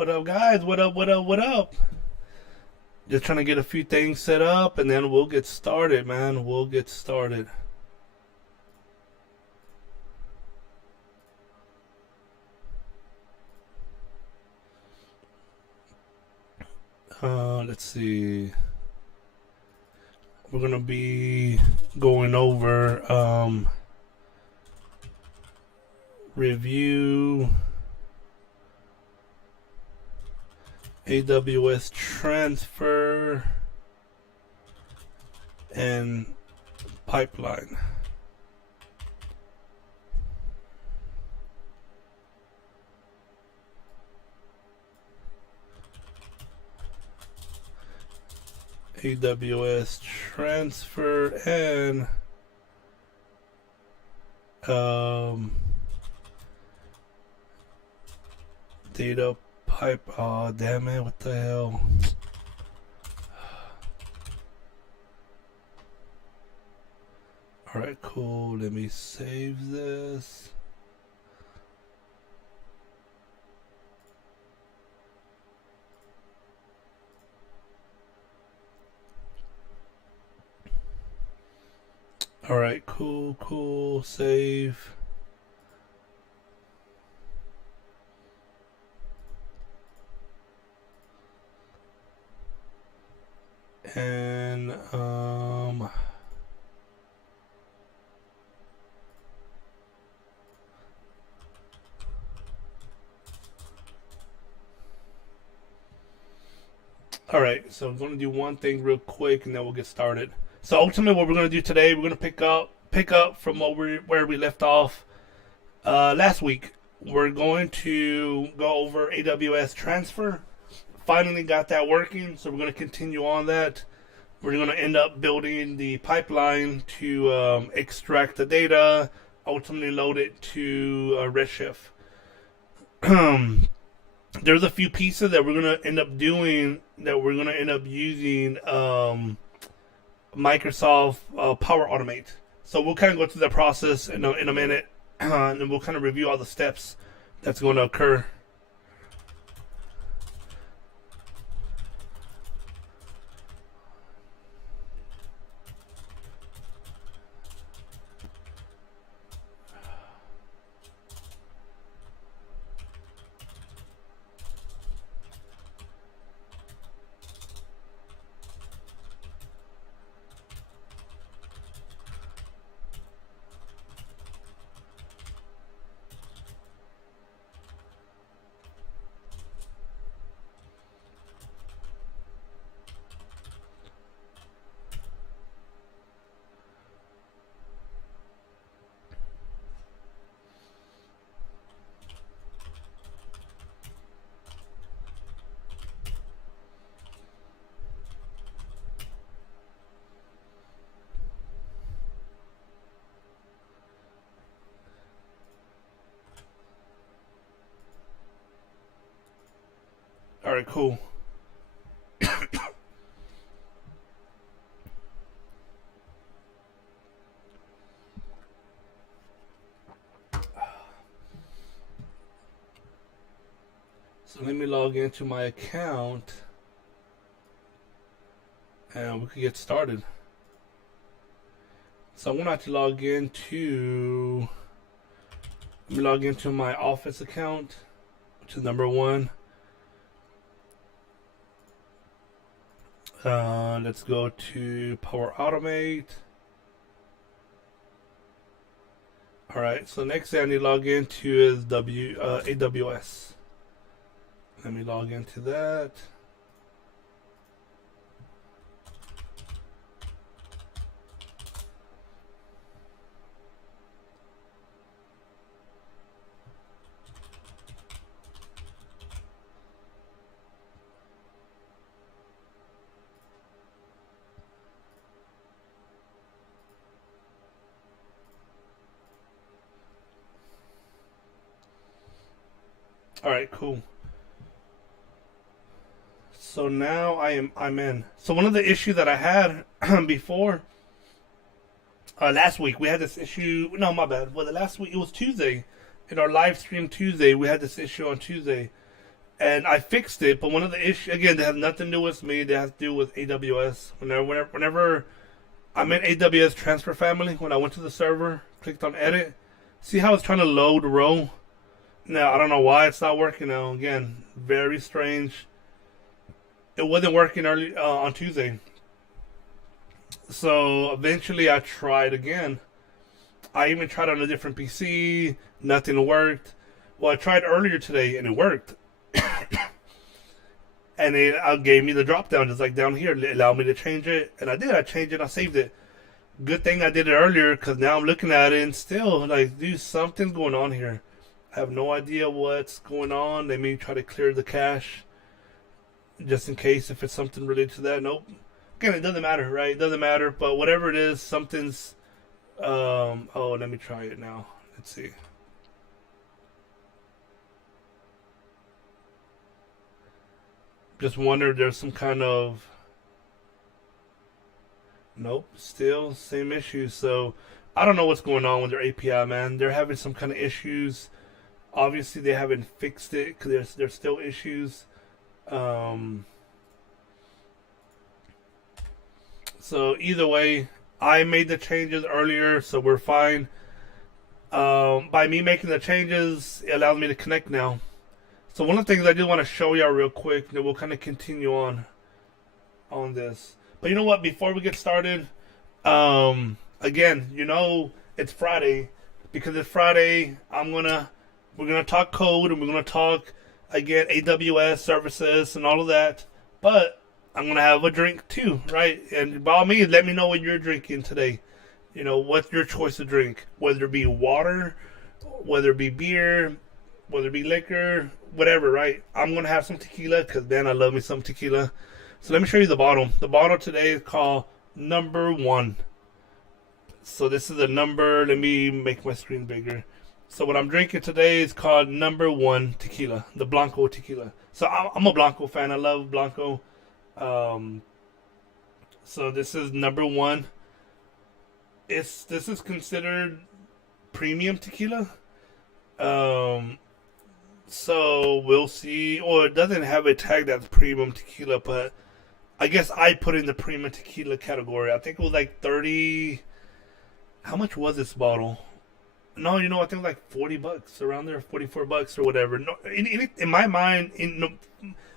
What up, guys? What up, what up, what up? Just trying to get a few things set up and then we'll get started, man. We'll get started. Let's see. We're going to be going over review AWS transfer and pipeline. AWS transfer and data pipe. Oh, damn it, what the hell? Alright, cool. Let me save this. Alright, cool. Save. And alright, so I'm going to do one thing real quick and then we'll get started. So ultimately what we're going to do today, we're going to pick up from where we left off last week. We're going to go over AWS transfer. Finally got that working, so we're going to continue on that. We're going to end up building the pipeline to extract the data, ultimately load it to Redshift. There's a few pieces that we're going to end up doing that we're going to end up using Microsoft Power Automate. So we'll kind of go through that process in a minute, and then we'll kind of review all the steps that's going to occur. All right, cool. So let me log into my account and we can get started. So I'm gonna have to log into, let me log into my Office account, which is number one. Let's go to Power Automate. Alright, so next thing I need to log into is AWS. Let me log into that. All right, cool. So now I'm in. So one of the issues that I had before last week we had this issue. No, my bad. Well, the last week it was Tuesday in our live stream Tuesday. We had this issue on Tuesday, and I fixed it. But one of the issues, again, that has nothing to do with me. That has to do with AWS. Whenever I'm in AWS transfer family, when I went to the server, clicked on edit, see how it's trying to load row. Now I don't know why it's not working now. Again, very strange. It wasn't working early on Tuesday. So eventually I tried again. I even tried on a different PC. Nothing worked. Well, I tried earlier today and it worked. And it gave me the drop down just like down here. It allowed me to change it. And I did. I changed it. I saved it. Good thing I did it earlier because now I'm looking at it and still, like, dude, something's going on here. I have no idea what's going on. They may try to clear the cache just in case if it's something related to that. Nope. Again, it doesn't matter, right? It doesn't matter. But whatever it is, something's... oh, let me try it now. Let's see. Just wonder if there's some kind of... Nope, still same issues. So I don't know what's going on with their API, man. They're having some kind of issues. Obviously, they haven't fixed it because there's still issues. So either way, I made the changes earlier, so we're fine. By me making the changes, it allows me to connect now. So one of the things I just want to show y'all real quick, then we'll kind of continue on this. But you know what? Before we get started, again, you know it's Friday. Because it's Friday, we're gonna talk code and we're gonna talk again AWS services and all of that. But I'm gonna have a drink too, right? And by all means, let me know what you're drinking today. You know, what's your choice of drink? Whether it be water, whether it be beer, whether it be liquor, whatever, right? I'm gonna have some tequila because man, I love me some tequila. So let me show you the bottle. The bottle today is called Number 1. So this is a number. Let me make my screen bigger. So what I'm drinking today is called Number 1 tequila, the Blanco tequila. So I'm a Blanco fan. I love Blanco. So this is Number 1. This is considered premium tequila. So we'll see. Or it doesn't have a tag that's premium tequila, but I guess I put in the premium tequila category. I think it was like 30. How much was this bottle? No, you know, I think it was like $40 around there, $44 or whatever. No, in my mind,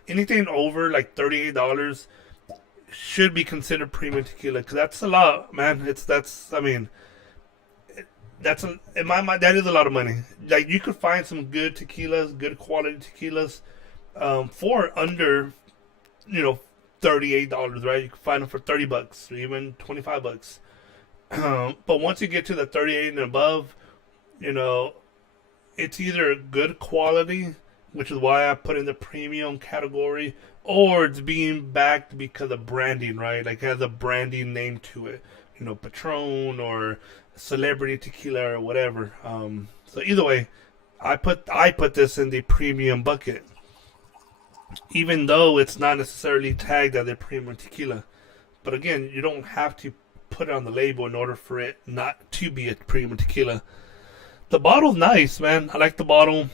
anything over like $38 should be considered premium tequila because that's a lot, man. In my mind, that is a lot of money. Like you could find some good tequilas, good quality tequilas, for under, $38, right? You can find them for $30 or even $25. But once you get to the 38 and above, it's either good quality, which is why I put in the premium category, or it's being backed because of branding, right? Like it has a branding name to it, Patron or Celebrity Tequila or whatever. So either way, I put this in the premium bucket, even though it's not necessarily tagged as a premium tequila. But again, you don't have to put it on the label in order for it not to be a premium tequila. The bottle's nice, man. I like the bottle.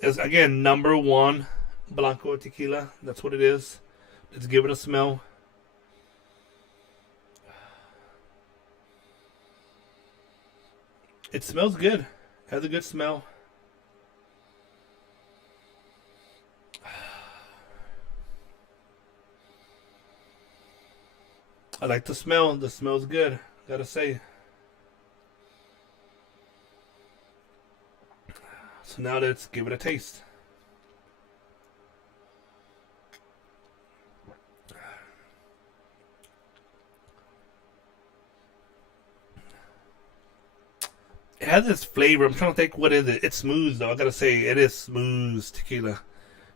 It's again Number 1 Blanco tequila. That's what it is. Let's give it a smell. It smells good. It has a good smell. I like the smell. The smell's good, gotta say. So now let's give it a taste. It has this flavor. I'm trying to think, what is it? It's smooth though. I gotta say, it is smooth tequila.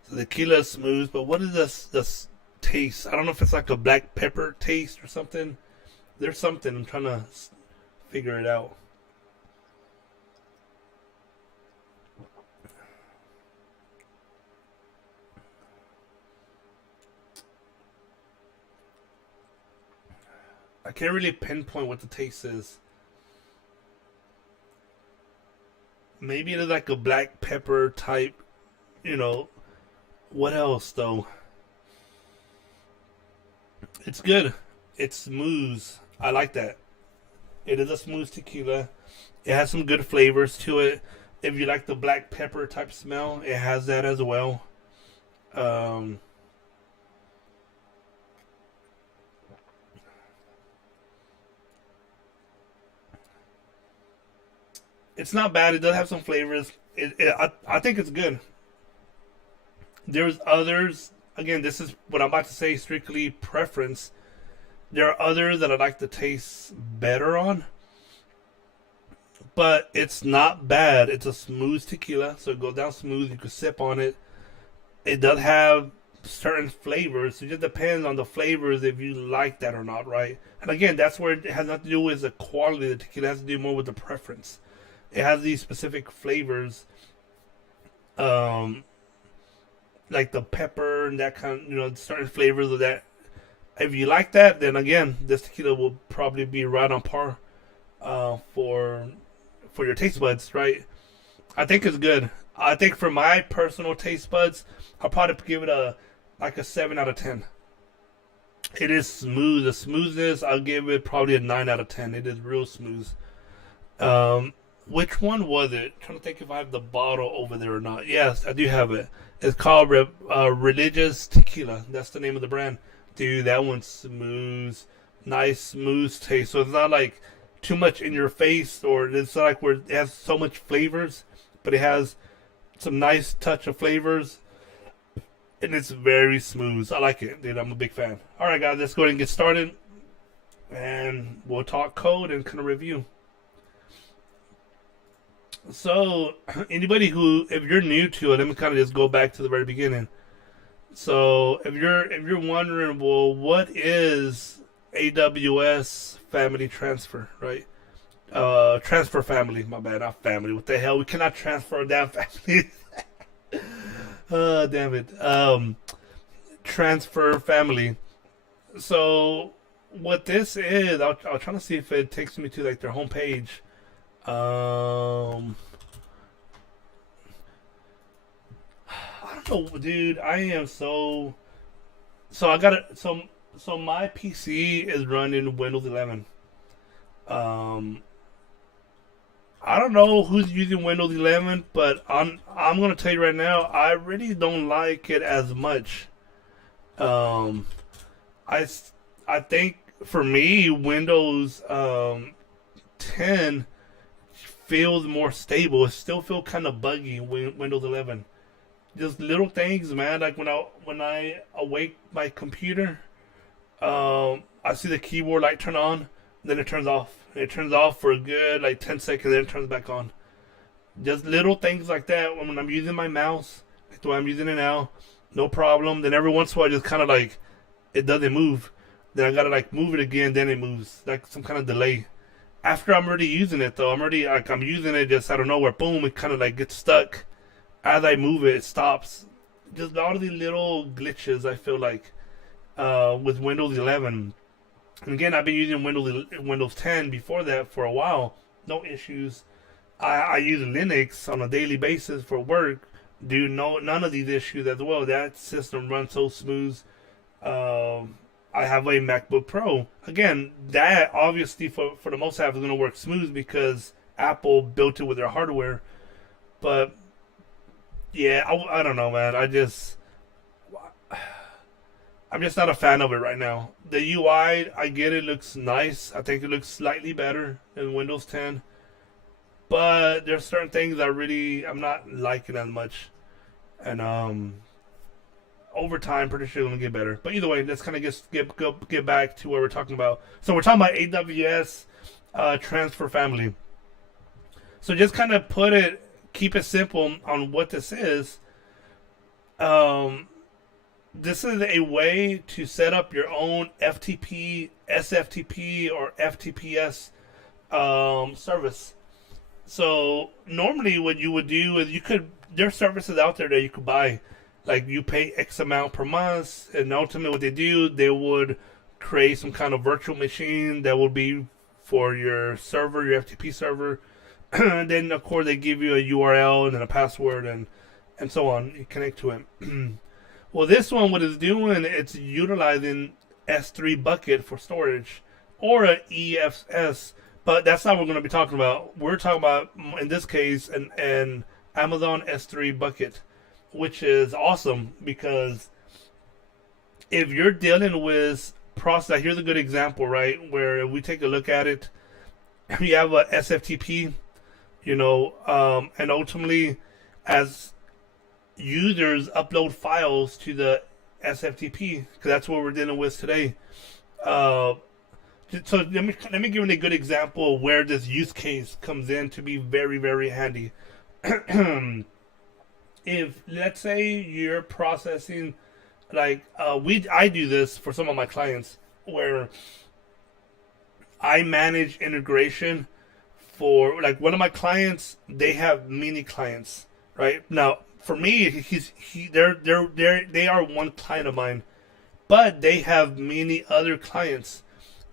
So the tequila is smooth, but what is this taste? I don't know if it's like a black pepper taste or something. There's something. I'm trying to figure it out. I can't really pinpoint what the taste is. Maybe it's like a black pepper type, you know. What else though? It's good. It's smooth. I like that. It is a smooth tequila. It has some good flavors to it. If you like the black pepper type smell, it has that as well. Um, it's not bad. It does have some flavors. I think it's good. There's others. Again, this is what I'm about to say. Strictly preference. There are others that I like the taste better on, but it's not bad. It's a smooth tequila, so it goes down smooth. You can sip on it. It does have certain flavors. It just depends on the flavors if you like that or not, right? And again, that's where it has nothing to do with the quality of the tequila. It has to do more with the preference. It has these specific flavors, um, like the pepper and that kind of, certain flavors of that. If you like that, then again, this tequila will probably be right on par for your taste buds, right? I think it's good. I think for my personal taste buds, I'll probably give it a 7 out of 10. It is smooth. The smoothness, I'll give it probably a 9 out of 10. It is real smooth. Um, which one was it? I'm trying to think if I have the bottle over there or not. Yes, I do have it. It's called Religious Tequila. That's the name of the brand. Dude, that one's smooth. Nice, smooth taste. So it's not like too much in your face, or it's not like where it has so much flavors, but it has some nice touch of flavors, and it's very smooth. I like it, dude. I'm a big fan. All right, guys, let's go ahead and get started, and we'll talk code and kind of review. So, anybody if you're new to it, let me kind of just go back to the very beginning. So, if you're wondering, well, what is AWS Family Transfer, right? Transfer family, my bad, not family. What the hell? We cannot transfer a damn family. Damn it. Transfer family. So what this is, I'll try to see if it takes me to like their homepage. I don't know, dude. I am so I got it. So my PC is running Windows 11. Um, I don't know who's using Windows 11, but I'm gonna tell you right now, I really don't like it as much. Um, I I think for me, Windows 10 feels more stable. It still feels kind of buggy when Windows 11. Just little things, man. Like when I awake my computer, I see the keyboard light turn on, then it turns off. It turns off for a good like 10 seconds, then it turns back on. Just little things like that. When I'm using my mouse, like the way I'm using it now, no problem. Then every once in a while, just kind of like it doesn't move. Then I gotta like move it again, then it moves. Like some kind of delay. After I'm already using it though, I'm using it just out of nowhere. Boom! It kind of like gets stuck. As I move it, it stops. Just all of these little glitches. I feel like with Windows 11. And again, I've been using Windows 10 before that for a while. No issues. I use Linux on a daily basis for work. Dude, none of these issues as well. That system runs so smooth. I have a MacBook Pro. Again, that obviously for the most half is going to work smooth because Apple built it with their hardware. But yeah, I don't know, man. I'm just not a fan of it right now. The UI, I get it, looks nice. I think it looks slightly better than Windows 10. But there's certain things I'm not liking as much. And over time, pretty sure it's gonna get better. But either way, let's kind of get back to what we're talking about. So we're talking about AWS Transfer Family. So just kind of keep it simple on what this is. This is a way to set up your own FTP, SFTP, or FTPS service. So normally what you would do is there's services out there that you could buy. Like you pay X amount per month, and ultimately what they would create some kind of virtual machine that will be for your server, your FTP server. And then of course they give you a URL and then a password and so on. You connect to it. Well, this one, what it's doing, it's utilizing S3 bucket for storage or an EFS, but that's not what we're going to be talking about. We're talking about, in this case, an Amazon S3 bucket, which is awesome because if you're dealing with process, here's a good example, right? Where if we take a look at it, we have a SFTP, and ultimately, as users upload files to the SFTP, because that's what we're dealing with today. So let me give you a good example of where this use case comes in to be very, very handy. If let's say you're processing, like I do this for some of my clients where I manage integration for, like, one of my clients. They have many clients, right? Now for me, they are one client of mine, but they have many other clients.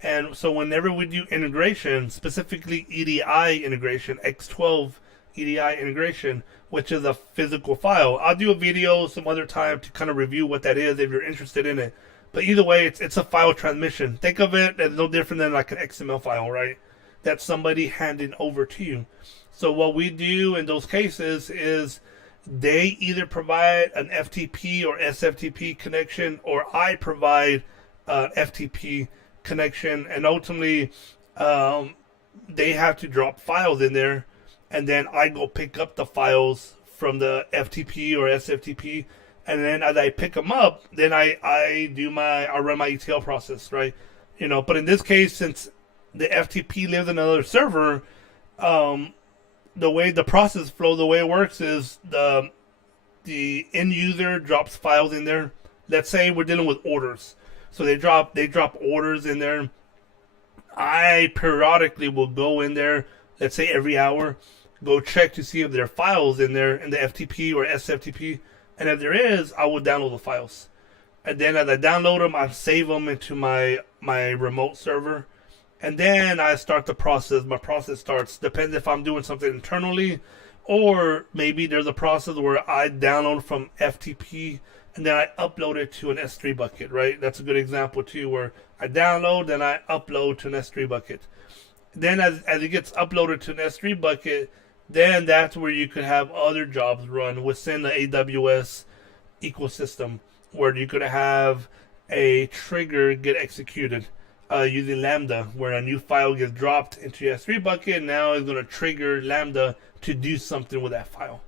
And so whenever we do integration, specifically EDI integration, X12 EDI integration, which is a physical file, I'll do a video some other time to kind of review what that is if you're interested in it. But either way, it's a file transmission. Think of it as no different than like an XML file, right? That somebody handed over to you. So what we do in those cases is they either provide an FTP or SFTP connection, or I provide an FTP connection, and ultimately they have to drop files in there, and then I go pick up the files from the FTP or SFTP, and then as I pick them up, then I run my ETL process, right? But in this case, since the FTP lives in another server, the way the process flow, the way it works is the end user drops files in there. Let's say we're dealing with orders, so they drop orders in there. I periodically will go in there, let's say every hour, go check to see if there are files in there in the FTP or SFTP, and if there is, I will download the files. And then as I download them, I save them into my remote server. And then I start the process. My process starts. Depends if I'm doing something internally, or maybe there's a process where I download from FTP and then I upload it to an S3 bucket, right? That's a good example too, where I download, then I upload to an S3 bucket. Then as it gets uploaded to an S3 bucket, then that's where you could have other jobs run within the AWS ecosystem, where you could have a trigger get executed. Using Lambda, where a new file gets dropped into your S3 bucket, now it's going to trigger Lambda to do something with that file.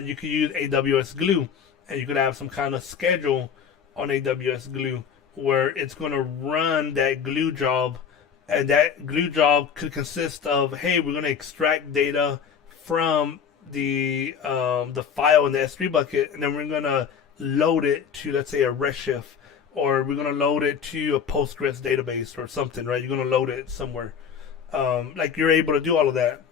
You could use AWS Glue, and you could have some kind of schedule on AWS Glue where it's going to run that Glue job, and that Glue job could consist of, hey, we're going to extract data from the file in the S3 bucket, and then we're going to load it to, let's say, a Redshift, or we're going to load it to a Postgres database or something, right? You're going to load it somewhere. Like, you're able to do all of that.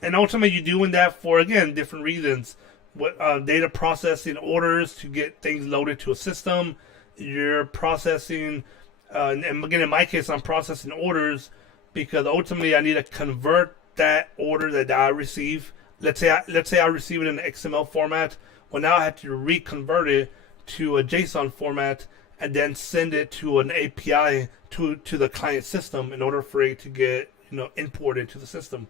And ultimately, you're doing that for, again, different reasons. Data processing orders to get things loaded to a system. You're processing, and again, in my case, I'm processing orders because ultimately I need to convert that order that I receive. Let's say I receive it in an XML format. Well, now I have to reconvert it to a JSON format and then send it to an API to the client system in order for it to get imported to the system.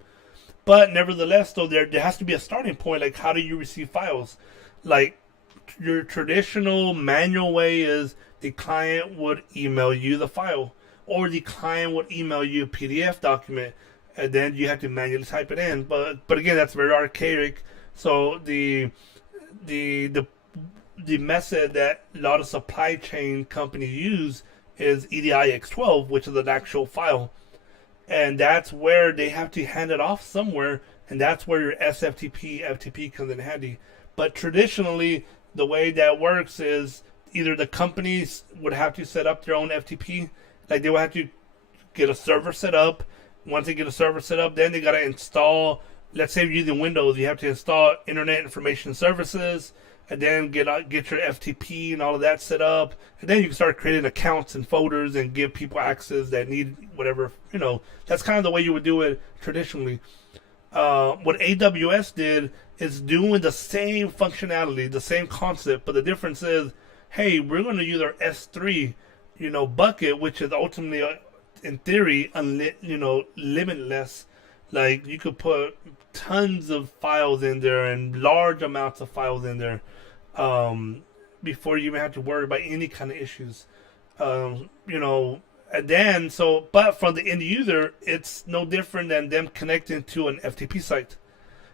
But nevertheless, though, there has to be a starting point. Like, how do you receive files? Like, your traditional manual way is the client would email you the file, or the client would email you a PDF document, and then you have to manually type it in. But again, that's very archaic. So the method that a lot of supply chain companies use is EDI X12, which is an actual file. And that's where they have to hand it off somewhere, and that's where your SFTP, FTP comes in handy. But traditionally, the way that works is either the companies would have to set up their own FTP, like they would have to get a server set up. Once they get a server set up, then they got to install, let's say you're using Windows, you have to install Internet Information Services, and then get your FTP and all of that set up, and then you can start creating accounts and folders and give people access that need whatever. That's kind of the way you would do it traditionally. what AWS did is doing the same functionality, the same concept, but the difference is, hey, we're going to use our S3, bucket, which is ultimately, in theory, limitless. Like you could put tons of files in there and large amounts of files in there, before you even have to worry about any kind of issues. And then but from the end user, it's no different than them connecting to an FTP site.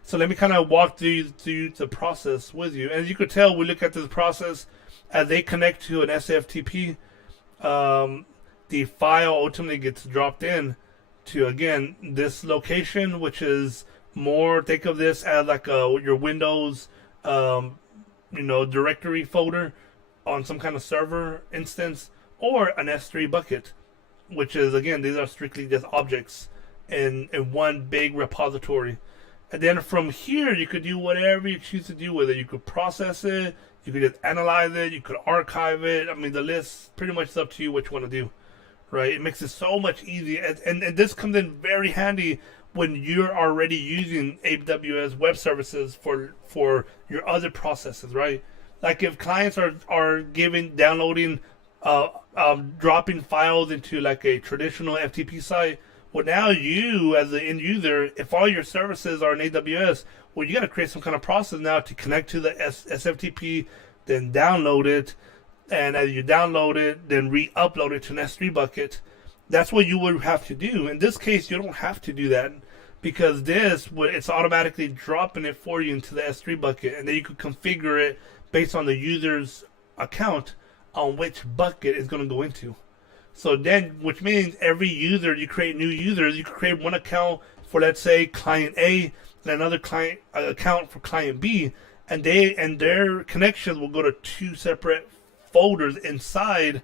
So let me kind of walk through the process with you. As you could tell, we look at this process as they connect to an SFTP. The file ultimately gets dropped in to, again, this location, which is more, think of this as like your Windows, directory folder on some kind of server instance, or an S3 bucket, which is, again, these are strictly just objects in one big repository. And then from here, you could do whatever you choose to do with it. You could process it, you could just analyze it, you could archive it. I mean, the list pretty much is up to you what you want to do, right? It makes it so much easier. And this comes in very handy when you're already using AWS web services for your other processes, right? Like if clients are downloading, dropping files into like a traditional FTP site, well, now you as the end user, if all your services are in AWS, well, you got to create some kind of process now to connect to the SFTP, then download it, and as you download it, then re-upload it to an S3 bucket. That's what you would have to do. In this case, you don't have to do that, because it's automatically dropping it for you into the S3 bucket, and then you could configure it based on the user's account on which bucket it's going to go into. So then, which means every user, you create new users, you can create one account for, let's say, client A, and another client account for client B, and their connections will go to two separate folders inside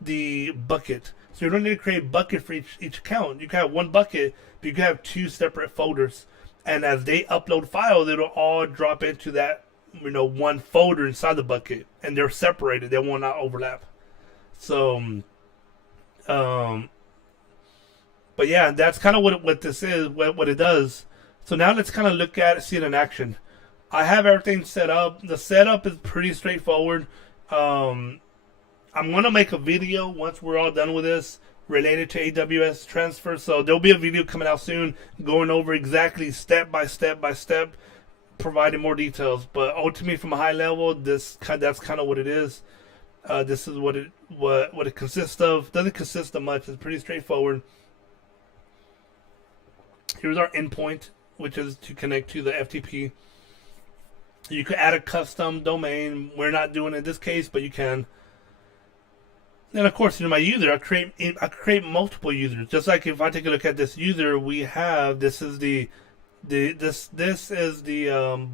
the bucket. So you don't need to create a bucket for each account. You can have one bucket, but you can have two separate folders. And as they upload files, it'll all drop into that, one folder inside the bucket, and they're separated. They will not overlap. So, but yeah, that's kind of what this is, what it does. So now let's kind of see it in action. I have everything set up. The setup is pretty straightforward. I'm going to make a video once we're all done with this related to AWS transfer. So there'll be a video coming out soon going over exactly step by step, providing more details. But ultimately, from a high level, that's kind of what it is. This is what it consists of. Doesn't consist of much. It's pretty straightforward. Here's our endpoint, which is to connect to the FTP. You could add a custom domain. We're not doing it in this case, but you can. Then, of course, my user, I create multiple users. Just like if I take a look at this user, we have this is the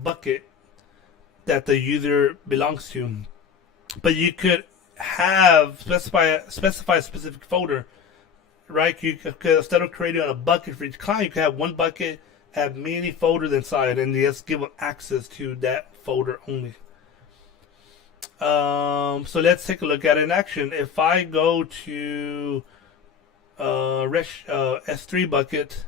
bucket that the user belongs to. But you could specify a specific folder, right? You could, instead of creating a bucket for each client, you could have one bucket, have many folders inside, and just give them access to that folder only. So let's take a look at it in action. If I go to S3 bucket,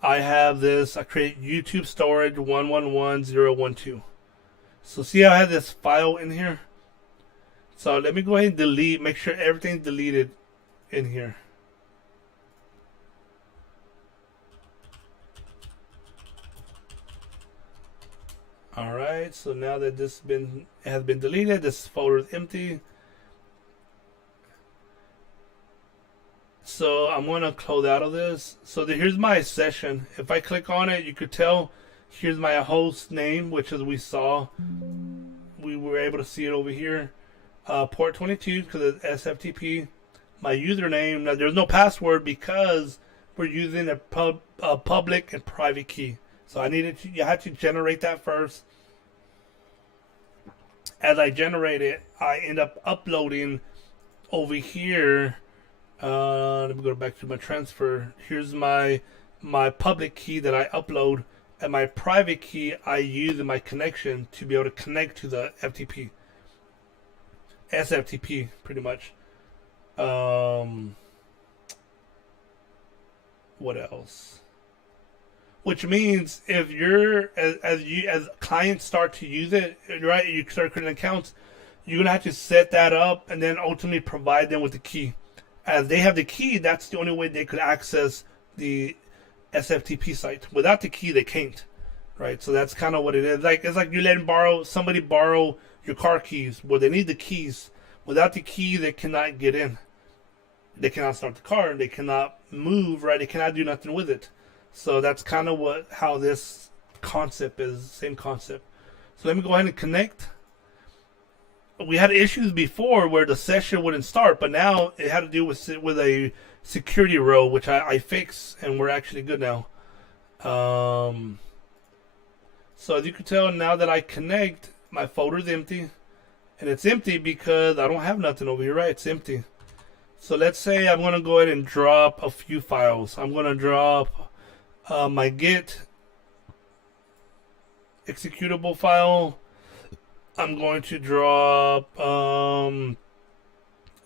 I have this. I create YouTube storage 111012. So see how I have this file in here? So let me go ahead and make sure everything's deleted in here. Alright, so now that this has been deleted, this folder is empty. So I'm going to close out of this. So here's my session. If I click on it, you could tell here's my host name, which as we saw, we were able to see it over here. Port 22 because it's SFTP. My username, now there's no password because we're using a public and private key. So you had to generate that first. As I generate it, I end up uploading over here. Let me go back to my transfer. Here's my public key that I upload, and my private key I use in my connection to be able to connect to the FTP. SFTP, pretty much. What else? which means if you're as clients start to use it, right, you start creating accounts, you're gonna have to set that up and then ultimately provide them with the key. As they have the key, that's the only way they could access the SFTP site. Without the key, they can't, right? So that's kind of what it is. Like it's like you letting somebody borrow your car keys. Well, they need the keys. Without the key, they cannot get in. They cannot start the car. They cannot move, right? They cannot do nothing with it. So that's kind of how this concept is. Same concept. So let me go ahead and connect. We had issues before where the session wouldn't start, but now it had to do with a security row, which I fixed, and we're actually good now. So as you can tell, now that I connect, my folder's empty. And it's empty because I don't have nothing over here, right? It's empty. So let's say I'm going to go ahead and drop a few files. I'm going to drop my Git executable file. I'm going to drop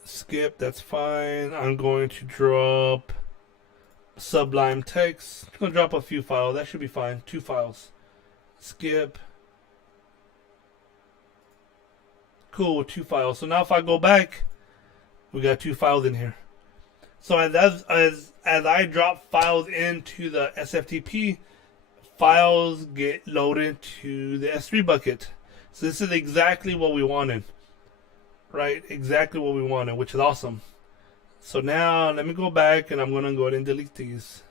skip, that's fine. I'm going to drop Sublime text. I'm going to drop a few files. That should be fine. 2 files. Skip. Cool, 2 files. So now if I go back, we got 2 files in here. So as I drop files into the SFTP, files get loaded to the S3 bucket. So this is exactly what we wanted, right? Exactly what we wanted, which is awesome. So now let me go back and I'm going to go ahead and delete these.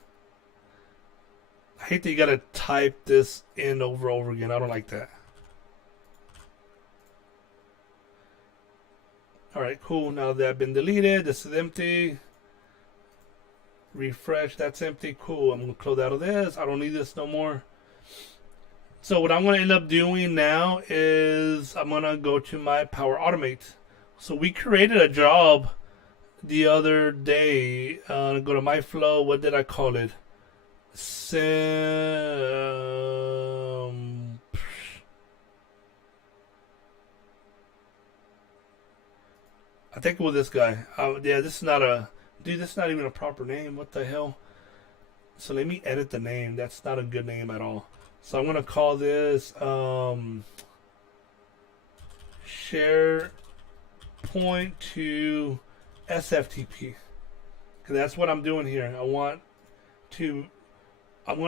I hate that you got to type this in over and over again. I don't like that. All right, cool. Now they've been deleted. This is empty. Refresh. That's empty. Cool. I'm going to close out of this. I don't need this no more. So what I'm going to end up doing now is I'm going to go to my Power Automate. So we created a job the other day. Go to my flow. What did I call it? I think it was this guy. Yeah, this is not a... Dude, this is not even a proper name. What the hell? So let me edit the name. That's not a good name at all. So I'm going to call this SharePoint to SFTP. Because that's what I'm doing here. I'm going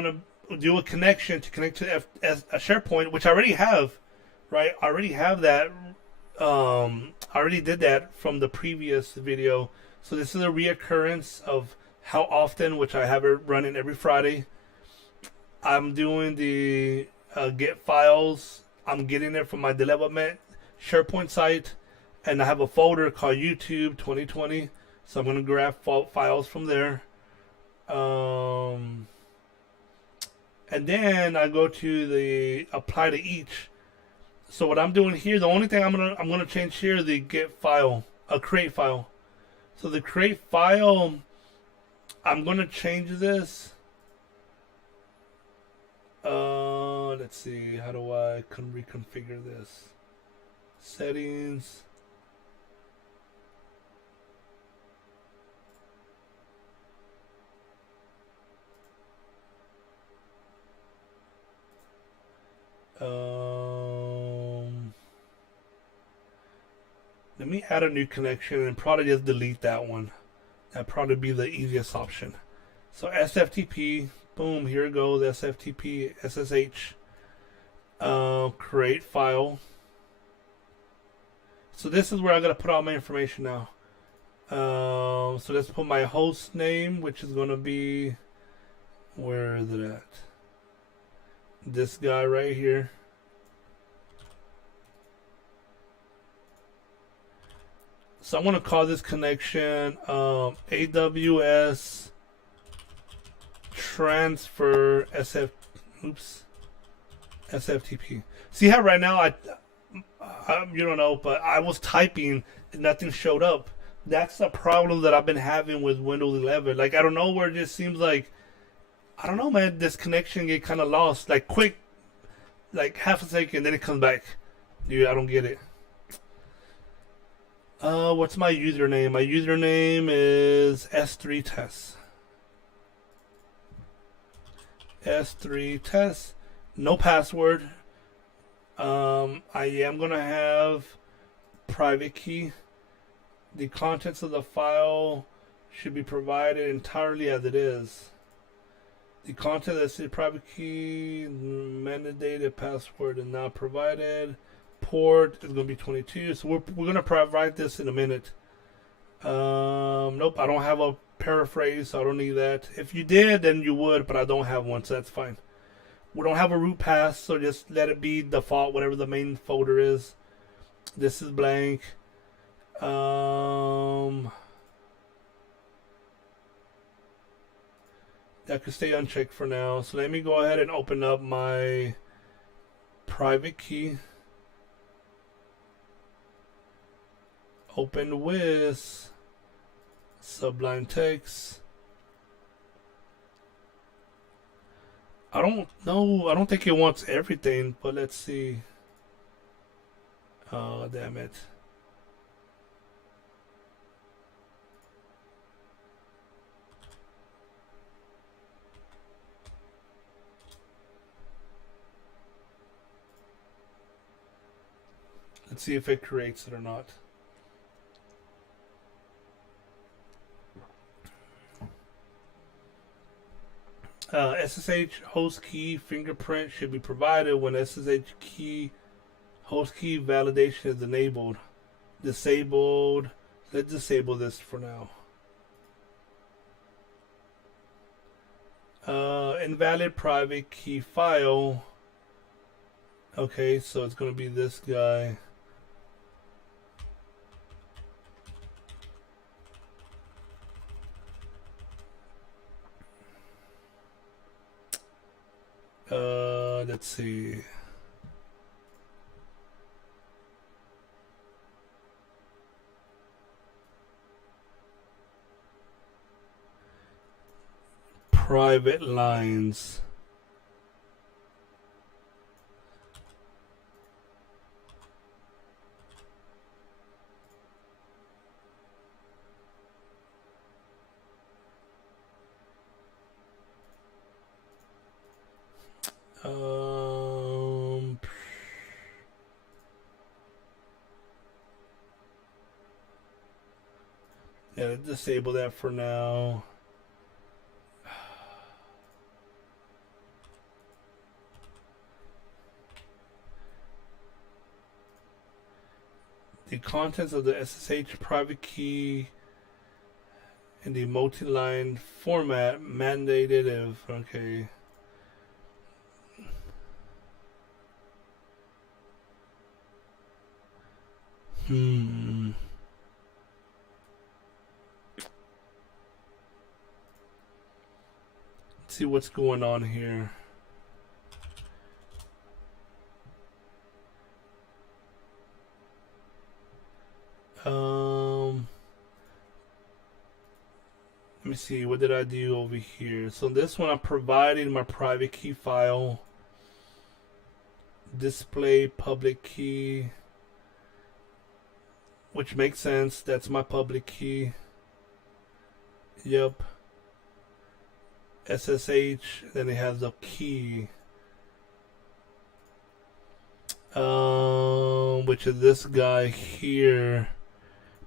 to do a connection to connect to a SharePoint, which I already have, right? I already have that. I already did that from the previous video. So this is a reoccurrence of how often, which I have it running every Friday. I'm doing the get files. I'm getting it from my development SharePoint site, and I have a folder called YouTube 2020. So I'm going to grab files from there. And then I go to the apply to each. So what I'm doing here, the only thing I'm gonna change here is the get file, create file. So the create file, I'm gonna change this. Let's see, how do I reconfigure this? Settings. Let me add a new connection and probably just delete that one. That'd probably be the easiest option. So SFTP, boom, here it goes, SFTP, SSH, create file. So this is where I'm going to put all my information now. So let's put my host name, which is going to be, where is it at? This guy right here. So I'm going to call this connection AWS transfer SFTP. See how right now you don't know, but I was typing and nothing showed up. That's the problem that I've been having with Windows 11. Like, I don't know where it just seems like, I don't know, man, this connection get kind of lost. Like, quick, like half a second, then it comes back. Dude, I don't get it. What's my username? My username is S3Test. S3 test. No password. I am gonna have private key. The contents of the file should be provided entirely as it is. The content that says private key, metadata, password is not provided. Port is going to be 22. So we're going to provide this in a minute. Nope, I don't have a paraphrase, so I don't need that. If you did, then you would, but I don't have one, so that's fine. We don't have a root path, so just let it be default, whatever the main folder is. This is blank. That could stay unchecked for now. So let me go ahead and open up my private key. Open with Sublime Text. I don't know. I don't think it wants everything, but let's see. Oh, damn it. Let's see if it creates it or not. SSH host key fingerprint should be provided when SSH key host key validation is enabled. Disabled. Let's disable this for now. Invalid private key file. Okay, so it's going to be this guy. Let's see. Private lines. Yeah, disable that for now. The contents of the SSH private key in the multi-line format mandated if okay. Let's see what's going on here. Let me see, what did I do over here? So this one I provided my private key file. Display public key. Which makes sense, that's my public key. Yep. SSH, then it has the key. Which is this guy here.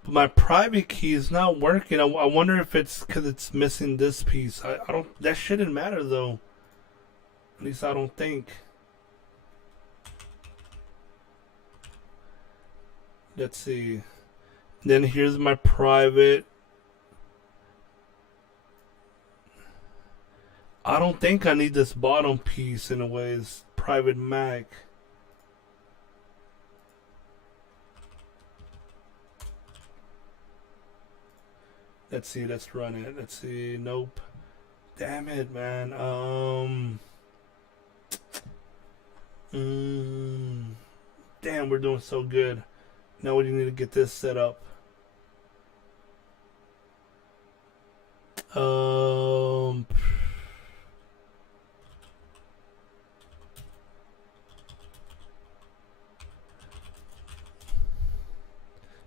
But my private key is not working. I wonder if it's because it's missing this piece. I don't. That shouldn't matter though. At least I don't think. Let's see. Then here's my private. I don't think I need this bottom piece in a way. It's private MAC. Let's see, let's run it. Let's see, nope. Damn it, man. Damn, we're doing so good. Now we need to get this set up.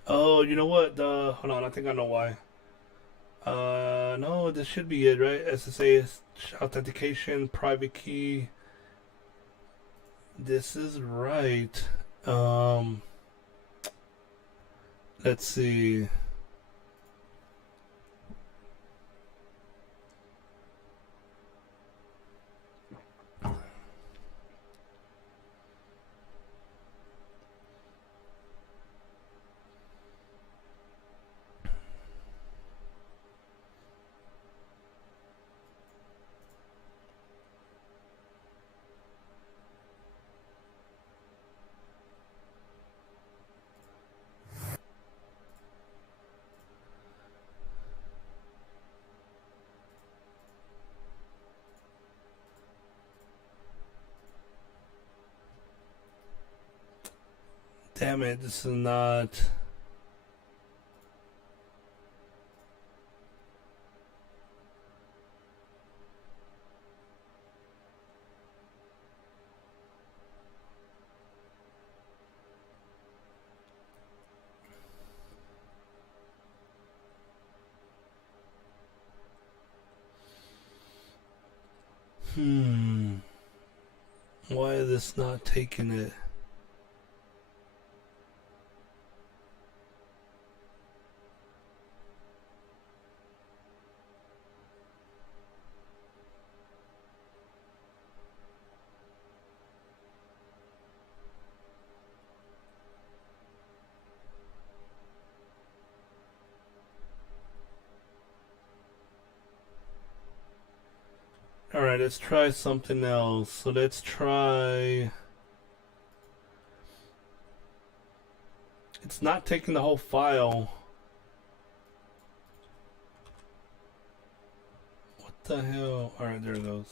Oh, you know what? Hold on, I think I know why. No, No, this should be it, right? SSA authentication, private key. This is right. Let's see. Damn it, this is not. Why is this not taking it? Alright, let's try something else. So let's try. It's not taking the whole file. What the hell? Alright, there it goes.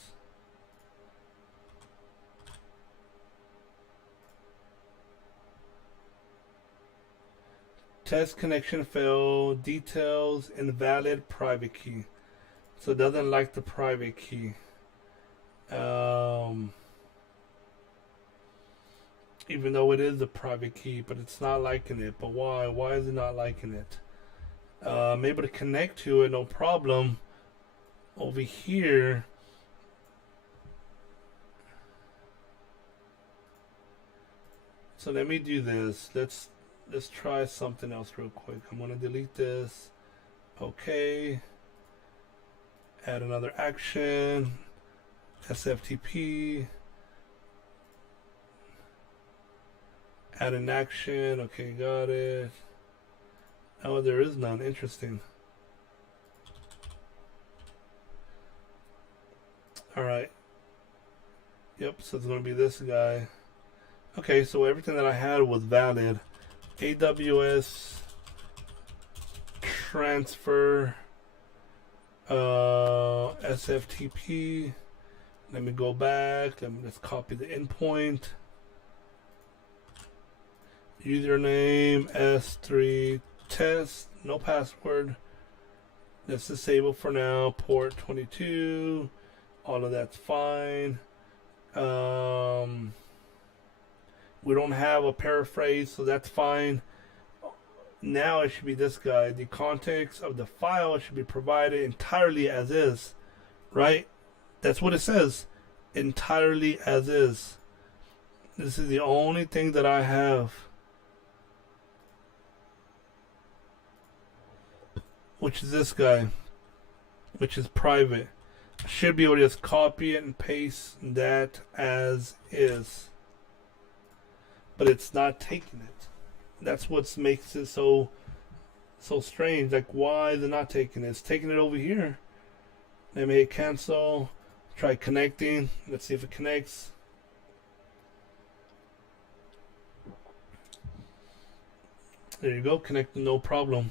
Test connection failed. Details invalid private key. So it doesn't like the private key. Even though it is a private key, but it's not liking it. But why? Why is it not liking it? I'm able to connect to it, no problem. Over here, so let me do this. Let's try something else real quick. I'm gonna delete this. Okay. Add another action. Sftp. Add an action. Okay, got it. Oh, there is none. Interesting. Alright. Yep, so it's going to be this guy. Okay, so everything that I had was valid. AWS transfer SFTP. Let me go back. Let's copy the endpoint. Username S3 test. No password. Let's disable for now. Port 22. All of that's fine. We don't have a paraphrase, so that's fine. Now it should be this guy. The context of the file should be provided entirely as is, right? That's what it says. Entirely as is. This is the only thing that I have. Which is this guy. Which is private. I should be able to just copy it and paste that as is. But it's not taking it. That's what makes it so strange. Like, why is it not taking it? It's taking it over here. Let me hit cancel. Try connecting. Let's see if it connects. There you go. Connecting, no problem.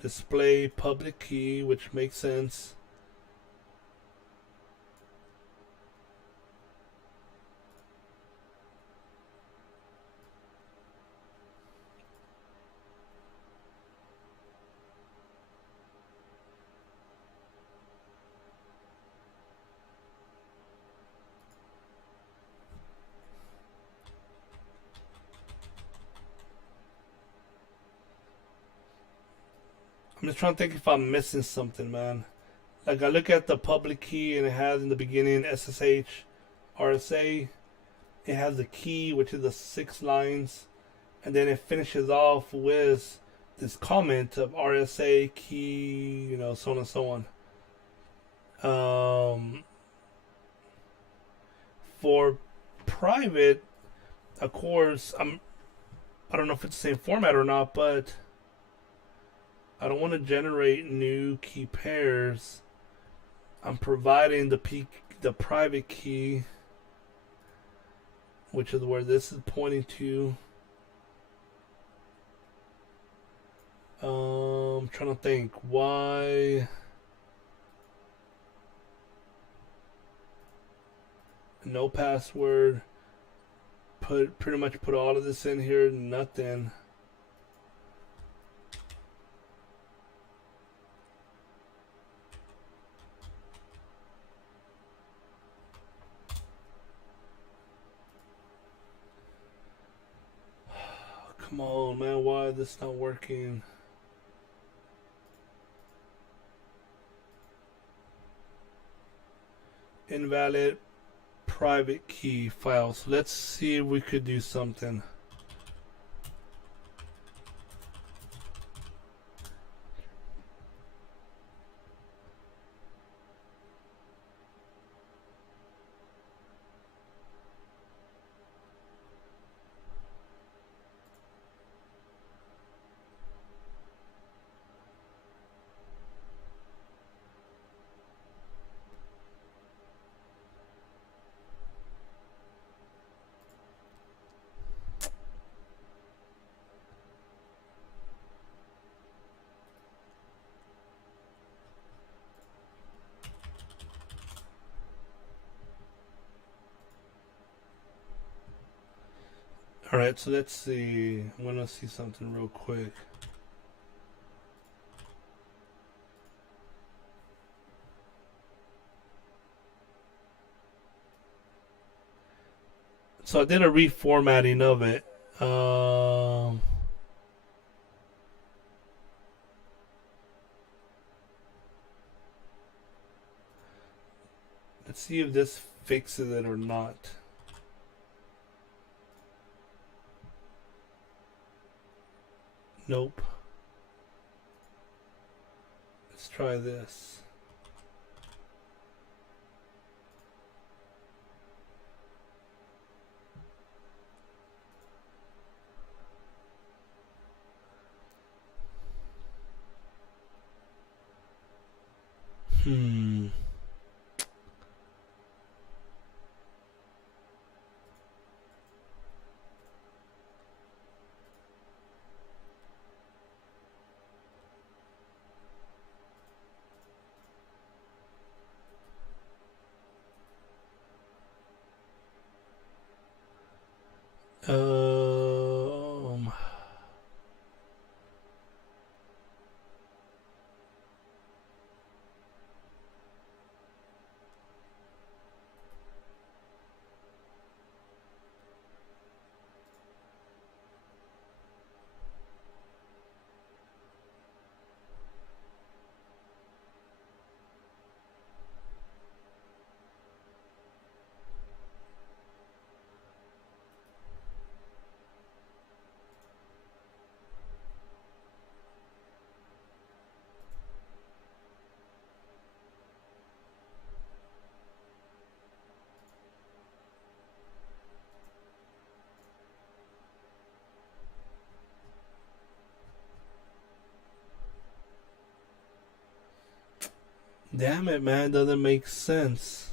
Display public key, which makes sense. I'm just trying to think if I'm missing something, man. Like I look at the public key and it has in the beginning SSH, RSA. It has the key, which is the 6 lines, and then it finishes off with this comment of RSA key, you know, so on and so on. For private, of course, I don't know if it's the same format or not, but I don't want to generate new key pairs. I'm providing the private key, which is where this is pointing to. I'm trying to think why. No password. Pretty much put all of this in here. Nothing. Come on, man. Why is this not working? Invalid private key files. Let's see if we could do something. Alright, so let's see. I want to see something real quick. So I did a reformatting of it. Let's see if this fixes it or not. Nope. Let's try this. Hmm. Um. Damn it, man. Doesn't make sense.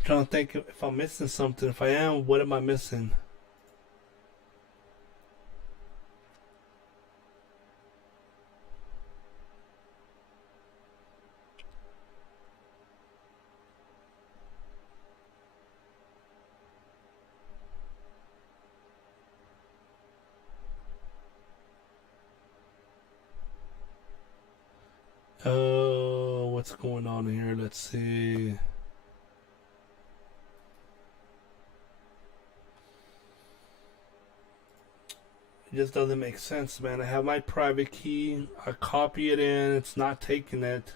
I'm trying to think if I'm missing something. If I am, what am I missing? What's going on here? Let's see. It just doesn't make sense, man. I have my private key. I copy it in. It's not taking it.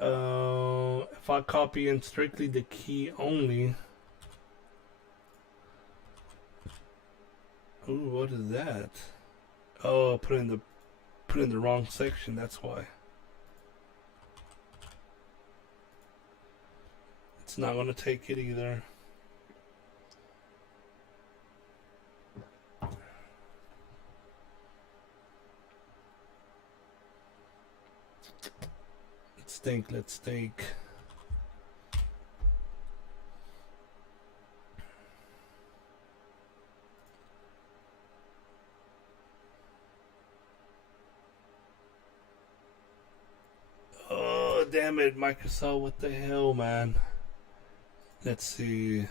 If I copy in strictly the key only. Ooh, what is that? Oh, put in the wrong section. That's why. It's not gonna take it either. Let's think. Oh, damn it, Microsoft, what the hell, man? Let's see.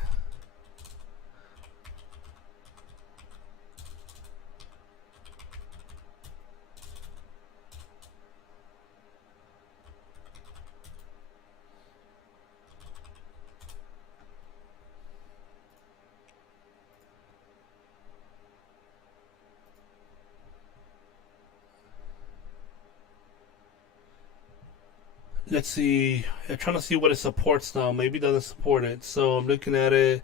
Let's see. I'm trying to see what it supports now. Maybe it doesn't support it. So I'm looking at it.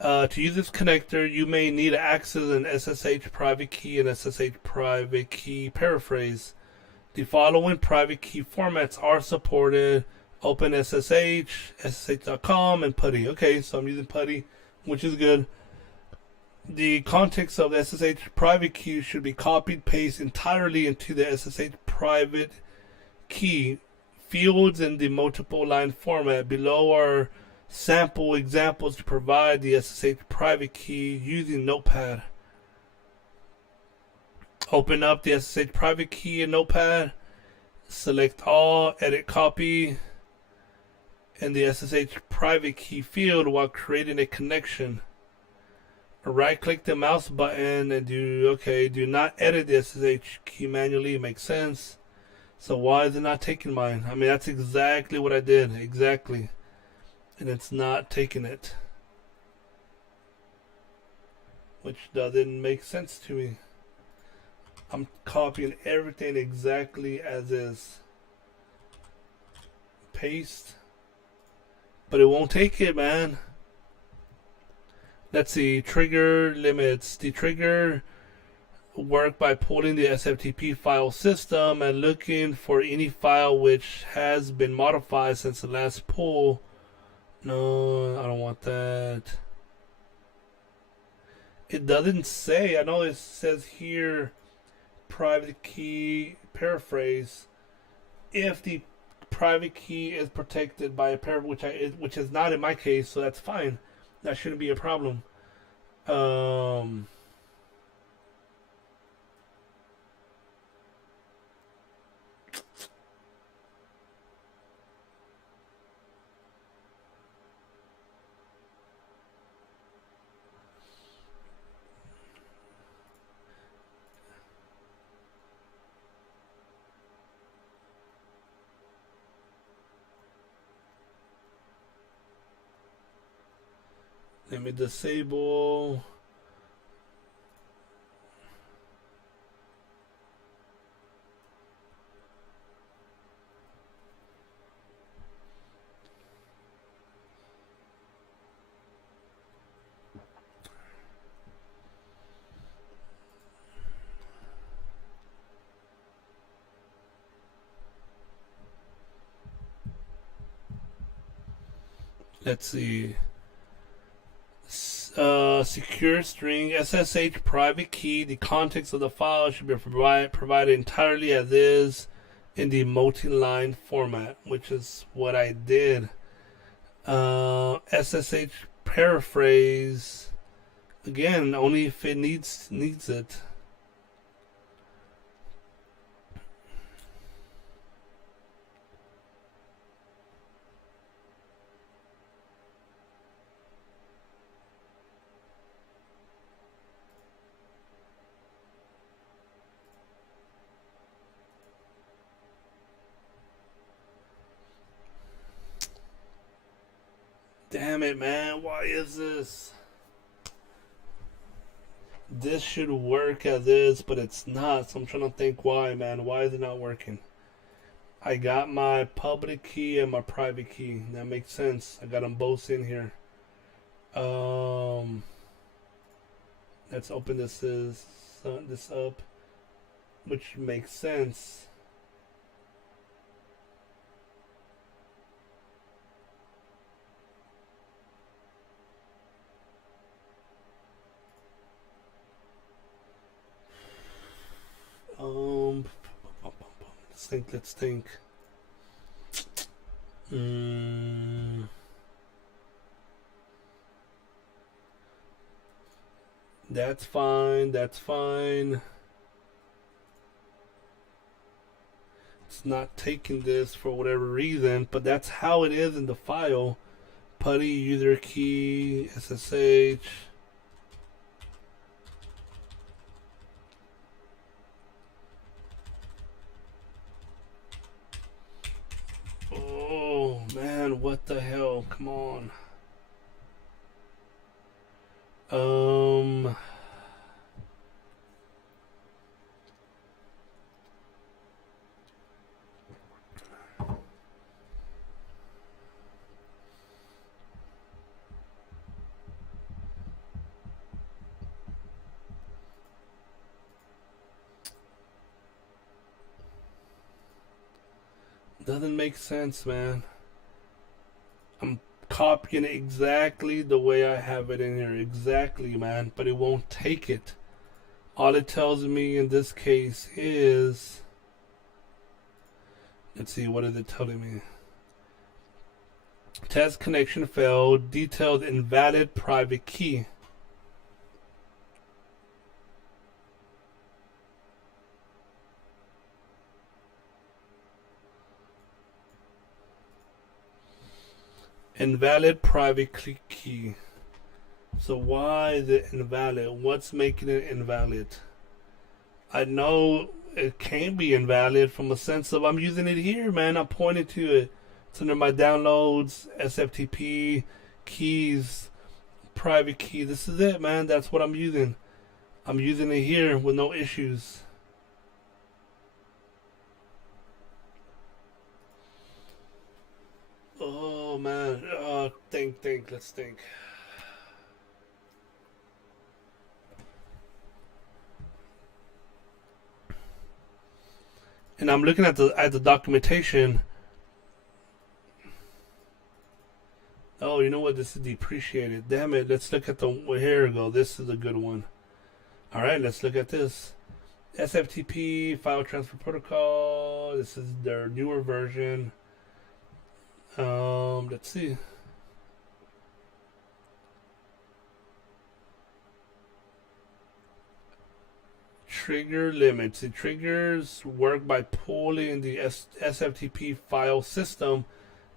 To use this connector, you may need to access an SSH private key and SSH private key paraphrase. The following private key formats are supported: OpenSSH, SSH.com, and Putty. Okay, so I'm using Putty, which is good. The context of the SSH private key should be copied, pasted entirely into the SSH private key fields in the multiple line format. Below are sample examples to provide the SSH private key using Notepad. Open up the SSH private key in Notepad. Select all, edit copy, in the SSH private key field while creating a connection. Right click the mouse button and do not edit the SSH key manually. Makes sense. So why is it not taking mine? I mean, that's exactly what I did. Exactly. And it's not taking it. Which doesn't make sense to me. I'm copying everything exactly as is. Paste. But it won't take it, man. Let's see. Trigger limits. The trigger work by pulling the Sftp file system and looking for any file which has been modified since the last pull. No, I don't want that. It doesn't say. I know it says here private key paraphrase. If the private key is protected by a paraphrase, which is not in my case, so that's fine. That shouldn't be a problem. Let me disable. Let's see. Secure string SSH private key. The context of the file should be provided entirely as is in the multi-line format, which is what I did. SSH paraphrase, again, only if it needs it. Damn it, man. Why is this? This should work as is, but it's not. So I'm trying to think why, man. Why is it not working? I got my public key and my private key. That makes sense. I got them both in here. Let's open this up, which makes sense. Let's think. That's fine. That's fine. It's not taking this for whatever reason, but that's how it is in the file. Putty user key SSH. Oh man, what the hell? Come on. Doesn't make sense, man. I'm copying it exactly the way I have it in here. Exactly, man. But it won't take it. All it tells me in this case is... Let's see, what is it telling me? Test connection failed. Detailed invalid private key. Invalid private key. So why is it invalid? What's making it invalid? I know it can be invalid from a sense of I'm using it here, man. I pointed to it. It's under my downloads, Sftp, keys, private key. This is it, man. That's what I'm using. I'm using it here with no issues. Oh man, let's think. And I'm looking at the documentation. Oh, you know what? This is depreciated. Damn it! Let's look at the. Well, here we go. This is a good one. All right, let's look at this. Sftp file transfer protocol. This is their newer version. Let's see. Trigger limits. The triggers work by pulling the Sftp file system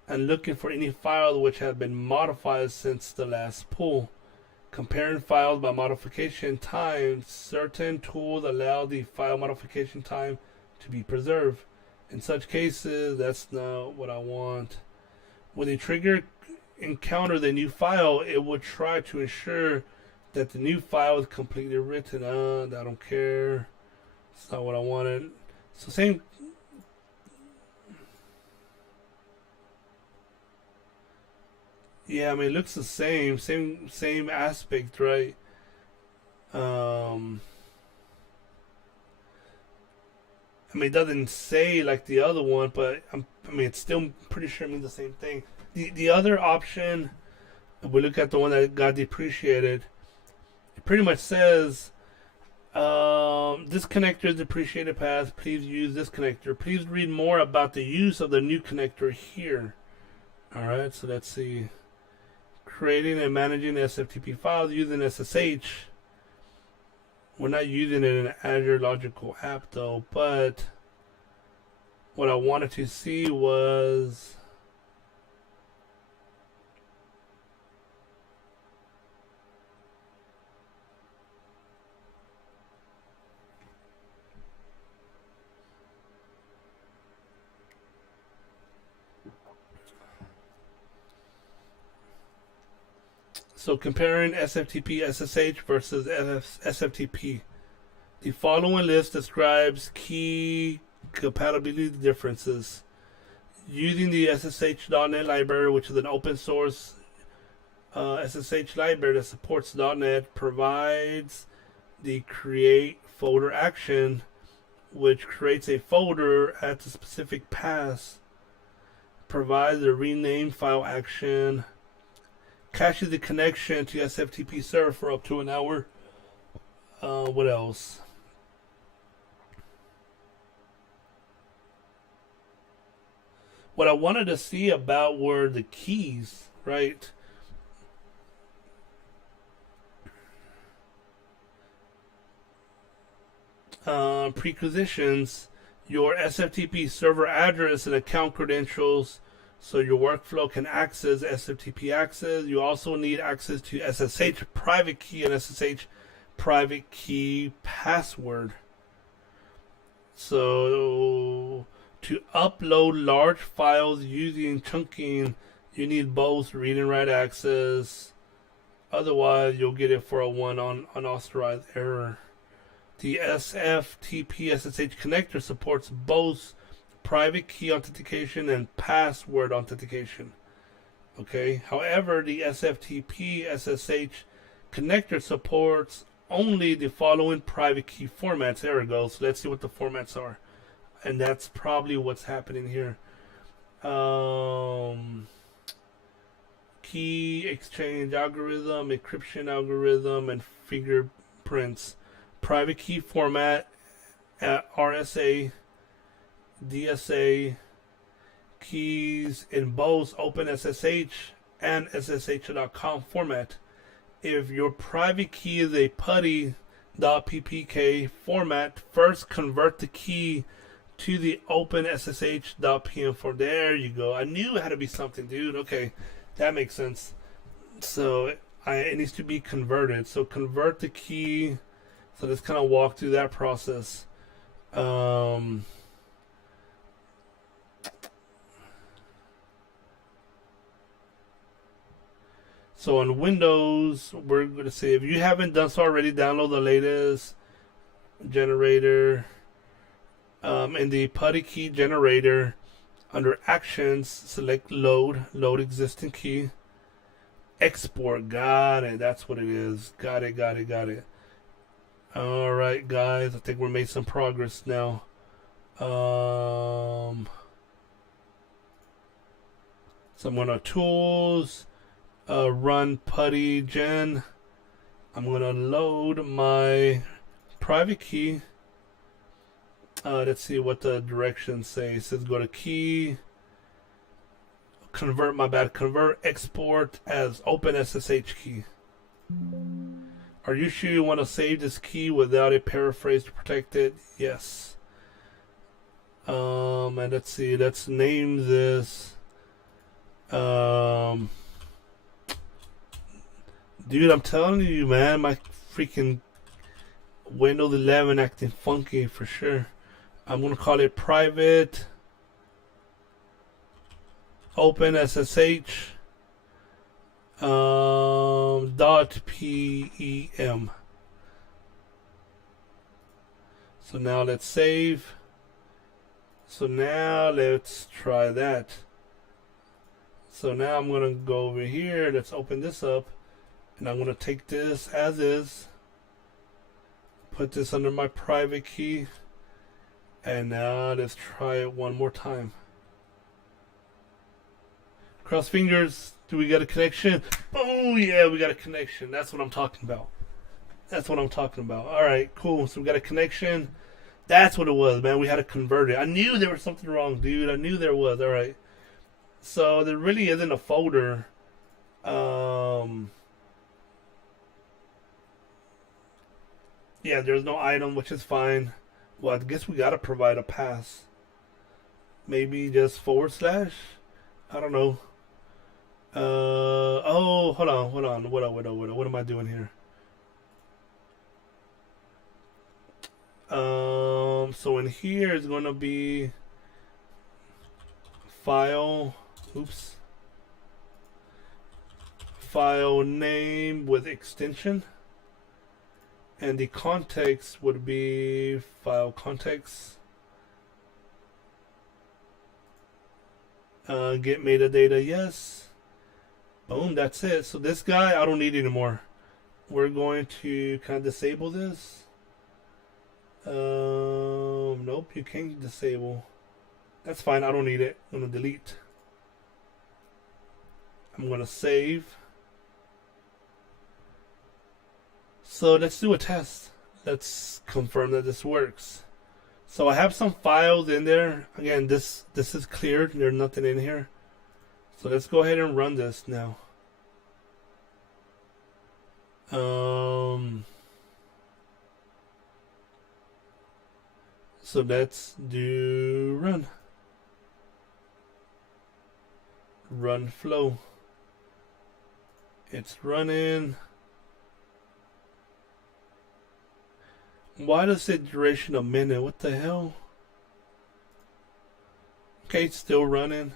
and looking for any file which have been modified since the last pull. Comparing files by modification time, certain tools allow the file modification time to be preserved. In such cases, that's not what I want. When the trigger encounters a new file, it will try to ensure that the new file is completely written. I don't care. It's not what I wanted. So same. Yeah, I mean it looks the same aspect, right? I mean it doesn't say like the other one, but I mean it's still pretty sure it means the same thing. The other option, if we look at the one that got depreciated, it pretty much says this connector is depreciated past. Please use this connector. Please read more about the use of the new connector here. Alright, so let's see. Creating and managing SFTP files using SSH. We're not using it in an Azure Logical app though, but what I wanted to see was So comparing SFTP SSH versus SFTP. The following list describes key compatibility differences. Using the SSH.NET library, which is an open source SSH library that supports .NET, provides the create folder action, which creates a folder at the specific path, provides a rename file action, caches the connection to SFTP server for up to an hour. What else? What I wanted to see about were the keys, right? Prerequisitions, your SFTP server address and account credentials, so your workflow can access SFTP access. You also need access to SSH private key and SSH private key password. So to upload large files using chunking, you need both read and write access. Otherwise, you'll get a 401 on unauthorized error. The SFTP SSH connector supports both private key authentication and password authentication. Okay. However, the SFTP SSH connector supports only the following private key formats. There it goes. Let's see what the formats are. And that's probably what's happening here. Key exchange algorithm, encryption algorithm, and fingerprints. Private key format, RSA, DSA, keys in both OpenSSH and SSH.com format. If your private key is a putty.ppk format, first convert the key to the OpenSSH.pm form. There you go. I knew it had to be something, dude. Okay, that makes sense. So it needs to be converted. So convert the key. So let's kind of walk through that process. So on Windows, we're going to say, if you haven't done so already, download the latest generator. In the Putty Key Generator, under Actions, select Load existing key. Export, got it, that's what it is. Got it. Alright guys, I think we made some progress now. So I'm going to Tools, run Putty Gen. I'm going to load my private key. Let's see what the directions say. It says go to key, convert export as OpenSSH key. Are you sure you want to save this key without a paraphrase to protect it? Yes. And let's see, let's name this. Dude, I'm telling you, man, my freaking Windows 11 acting funky for sure. I'm going to call it private OpenSSH .pem. So now let's save. So now let's try that. So now I'm going to go over here. Let's open this up. And I'm going to take this as is. Put this under my private key. And now let's try it one more time. Cross fingers. Do we got a connection? Oh yeah, we got a connection. That's what I'm talking about. Alright, cool. So we got a connection. That's what it was, man. We had to convert it. I knew there was something wrong, dude. I knew there was. Alright. So there really isn't a folder. Yeah, there's no item, which is fine. Well, I guess we gotta provide a pass. Maybe just / I don't know. Oh, hold on. What am I doing here? So in here is gonna be file. Oops. file name with extension, and the context would be file context. Get metadata, yes. Boom, that's it. So this guy I don't need anymore. We're going to kind of disable this. Nope, you can't disable. That's fine, I don't need it. I'm gonna delete. I'm gonna save. So let's do a test. Let's confirm that this works. So I have some files in there. Again, this is cleared. There's nothing in here. So let's go ahead and run this now. So let's do run. Run flow. It's running. Why does it duration a minute? What the hell? Okay, it's still running.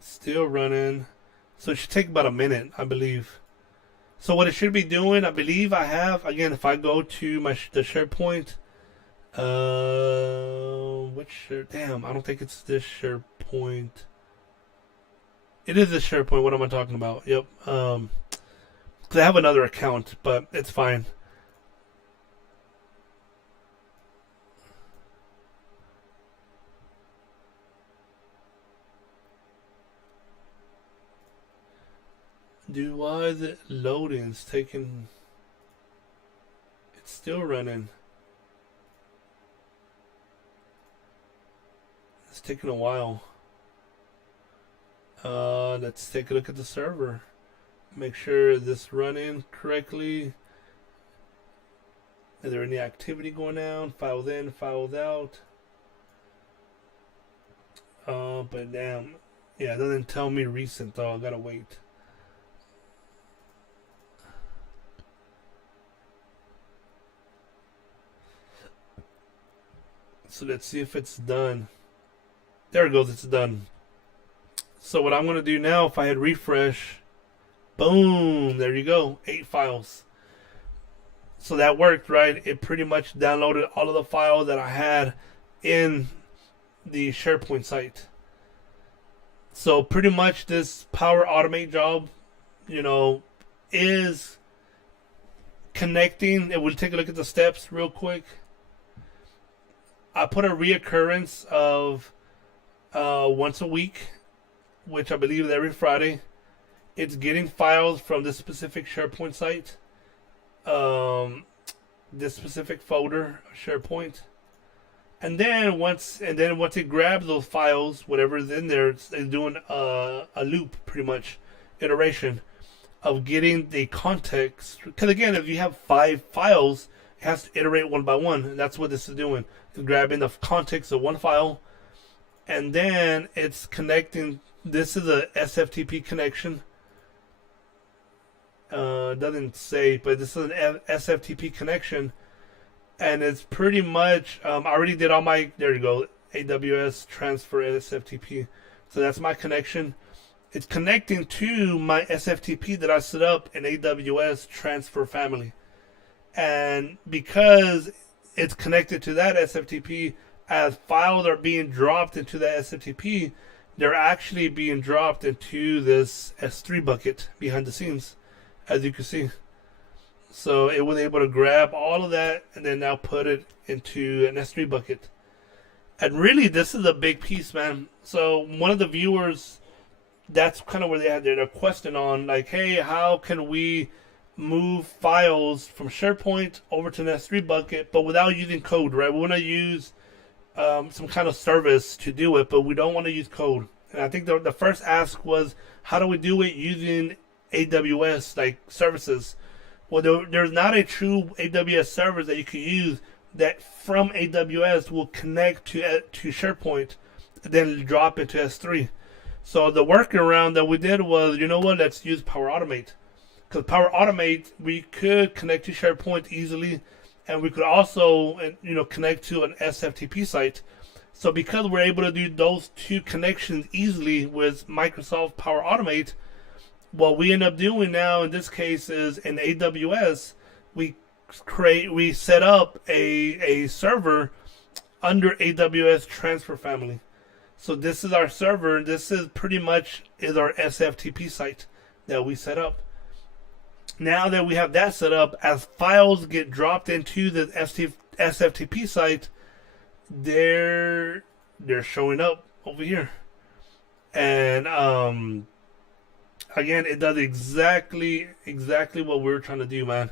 Still running. So it should take about a minute, I believe. So what it should be doing, I believe I have, again, if I go to the SharePoint, damn, I don't think it's this SharePoint. It is this SharePoint, what am I talking about? Yep. Because I have another account, but it's fine. Why is it loading? It's taking. It's still running. It's taking a while. Let's take a look at the server. Make sure this running correctly. Is there any activity going on? Files in, files out. But damn. Yeah, it doesn't tell me recent though. I gotta wait. So let's see if it's done. There it goes, it's done. So what I'm going to do now, if I hit refresh, boom, there you go, 8 files. So that worked, right? It pretty much downloaded all of the files that I had in the SharePoint site. So pretty much this Power Automate job, you know, is connecting, and we'll take a look at the steps real quick. I put a reoccurrence of once a week, which I believe is every Friday. It's getting files from this specific SharePoint site, this specific folder, SharePoint, and then once it grabs those files, whatever's in there, it's doing a loop, pretty much, iteration of getting the context. Because again, if you have 5 files, it has to iterate one by one, and that's what this is doing. It's grabbing the context of one file, and then it's connecting. This is a Sftp connection. Doesn't say, but this is an Sftp connection, and it's pretty much. I already did all my. There you go. AWS transfer Sftp. So that's my connection. It's connecting to my Sftp that I set up in AWS transfer family. And because it's connected to that Sftp, as files are being dropped into that Sftp, they're actually being dropped into this S3 bucket behind the scenes, as you can see. So it was able to grab all of that and then now put it into an S3 bucket. And really, this is a big piece, man. So one of the viewers, that's kind of where they had their question on, like, hey, how can we move files from SharePoint over to an S3 bucket, but without using code, right? We want to use some kind of service to do it, but we don't want to use code. And I think the first ask was, how do we do it using AWS like services? Well, there's not a true AWS service that you can use that from AWS will connect to SharePoint then drop into S3. So the workaround that we did was, you know what? Let's use Power Automate, because Power Automate we could connect to SharePoint easily, and we could also connect to an Sftp site. So because we're able to do those two connections easily with Microsoft Power Automate, what we end up doing now in this case is in AWS, we set up a server under AWS Transfer Family. So this is our server. This is pretty much our Sftp site that we set up. Now that we have that set up, as files get dropped into the Sftp site, they're showing up over here. And again, it does exactly what we were trying to do, man.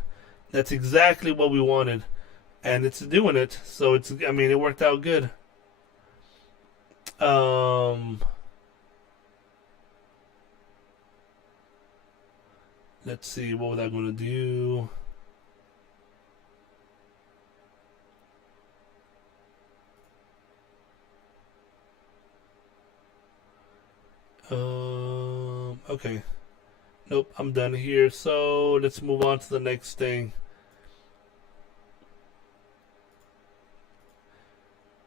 That's exactly what we wanted, and it's doing it. So it worked out good. Let's see, what was I going to do? Okay. Nope, I'm done here. So let's move on to the next thing.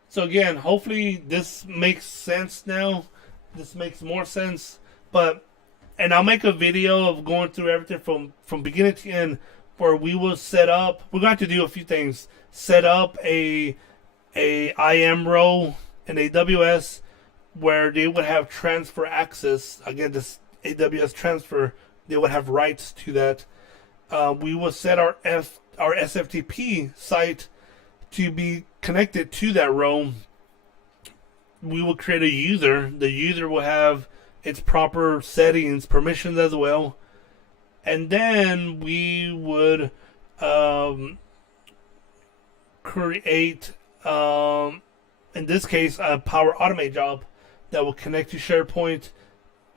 So again, hopefully this makes sense now. This makes more sense. And I'll make a video of going through everything from beginning to end, where we will set up. We're going to have to do a few things. Set up a IAM role in AWS where they would have transfer access. Again, this AWS transfer, they would have rights to that. We will set our Sftp site to be connected to that role. We will create a user. The user will have its proper settings, permissions as well. And then we would create, in this case, a Power Automate job that will connect to SharePoint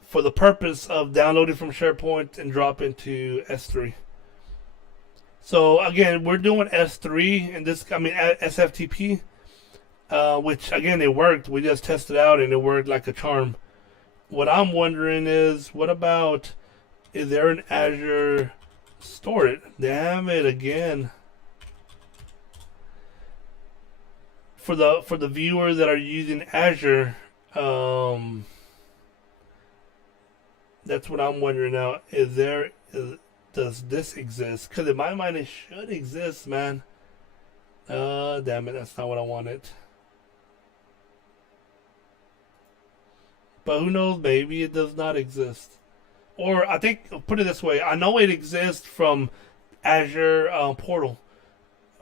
for the purpose of downloading from SharePoint and drop into S3. So again, we're doing S3 and Sftp, which again, it worked. We just tested it out and it worked like a charm. What I'm wondering is, what about, is there an Azure storage? Damn it again. For the viewers that are using Azure, that's what I'm wondering now. Does this exist? Because in my mind, it should exist, man. Damn it, that's not what I wanted. But who knows, maybe it does not exist. Or I think, put it this way, I know it exists from Azure portal.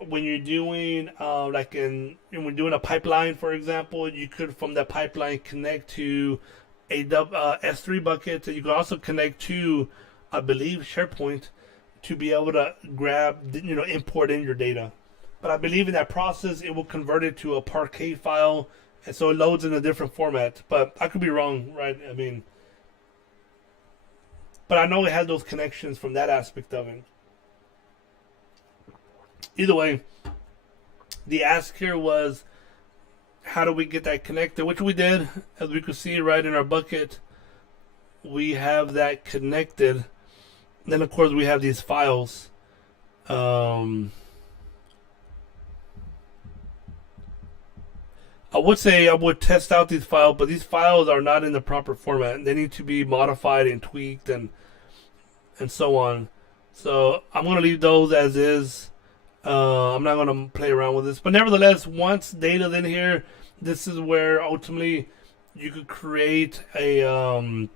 When you're doing when we're doing a pipeline, for example, you could from that pipeline connect to a S3 bucket, and you can also connect to, I believe, SharePoint to be able to grab, import in your data. But I believe in that process, it will convert it to a Parquet file, and so it loads in a different format. But I could be wrong, right? But I know it has those connections from that aspect of it. Either way, the ask here was, how do we get that connected? Which we did, as we could see right in our bucket. We have that connected. Then, of course, we have these files. I would say I would test out these files, but these files are not in the proper format. They need to be modified and tweaked and so on. So I'm going to leave those as is. I'm not going to play around with this. But nevertheless, once data's in here, this is where ultimately you could create a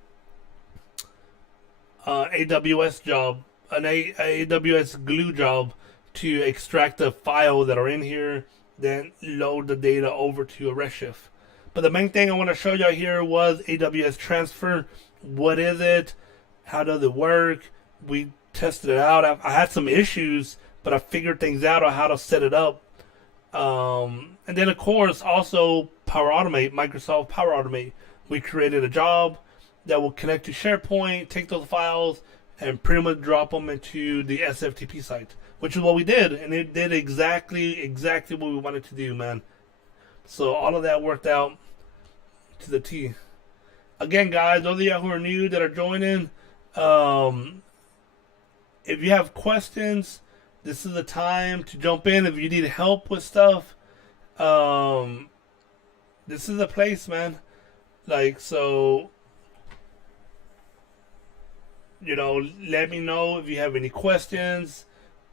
AWS job, an AWS glue job to extract the files that are in here, then load the data over to a Redshift. But the main thing I want to show you here was AWS transfer. What is it? How does it work? We tested it out. I had some issues, but I figured things out on how to set it up. And then, of course, also Power Automate, Microsoft Power Automate. We created a job that will connect to SharePoint, take those files, and pretty much drop them into the Sftp site, which is what we did. And it did exactly what we wanted to do, man. So all of that worked out to the T. Again, guys, those of you who are new that are joining, if you have questions, this is the time to jump in. If you need help with stuff, this is the place, man. Like, so, let me know if you have any questions.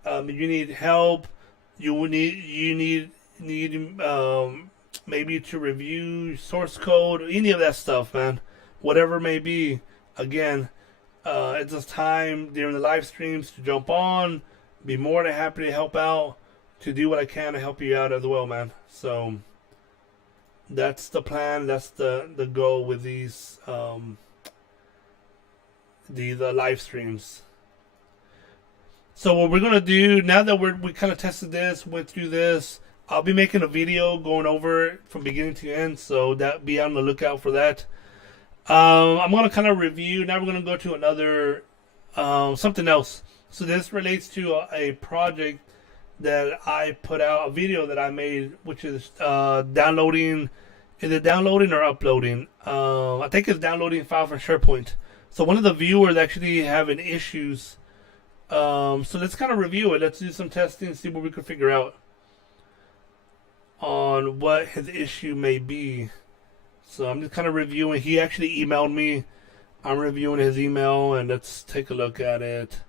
If you need help, you need maybe to review source code, any of that stuff, man. Whatever it may be. Again, it's just time during the live streams to jump on. Be more than happy to help out, to do what I can to help you out as well, man. So that's the plan. That's the goal with these live streams. So what we're gonna do now that we kind of tested this, went through this, I'll be making a video going over it from beginning to end. So that, be on the lookout for that. I'm gonna kind of review. Now we're gonna go to another something else. So this relates to a project that I put out, a video that I made, which is downloading. Is it downloading or uploading? I think it's downloading a file from SharePoint. So one of the viewers actually having issues. So let's kind of review it. Let's do some testing, see what we can figure out on what his issue may be. So I'm just kind of reviewing. He actually emailed me. I'm reviewing his email, and let's take a look at it.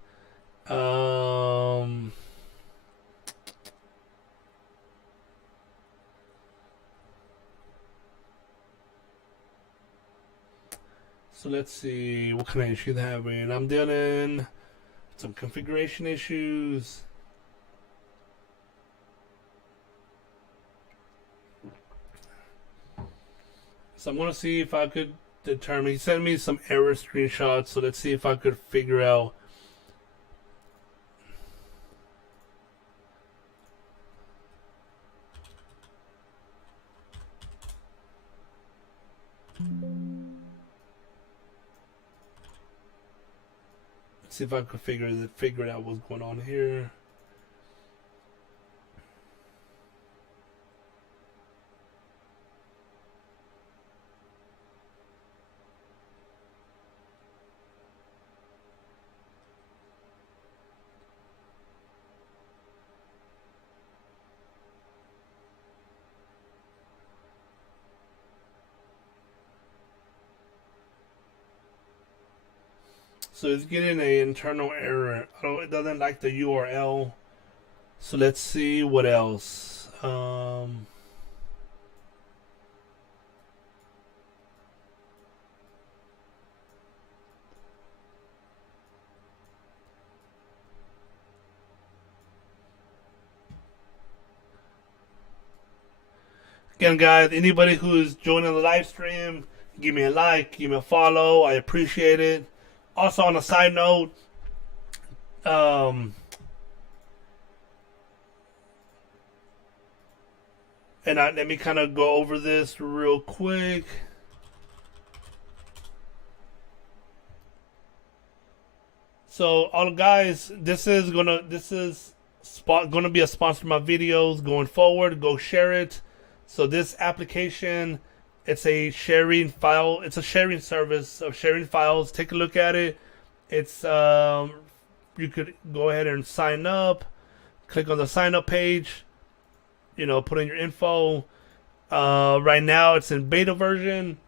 So let's see what kind of issue they're having. I'm dealing with some configuration issues. So I'm gonna see if I could determine. He sent me some error screenshots, so let's see if I could figure out. Let's see if I could figure out what's going on here. So it's getting an internal error. It doesn't like the URL. So let's see what else. Again, guys, anybody who is joining the live stream, give me a like, give me a follow. I appreciate it. Also, on a side note, and let me kind of go over this real quick. So, all guys, this is gonna be a sponsor of my videos going forward. Go share it. So this application, it's a sharing file. It's a sharing service of sharing files. Take a look at it. It's you could go ahead and sign up. Click on the sign up page. Put in your info. Right now it's in beta version.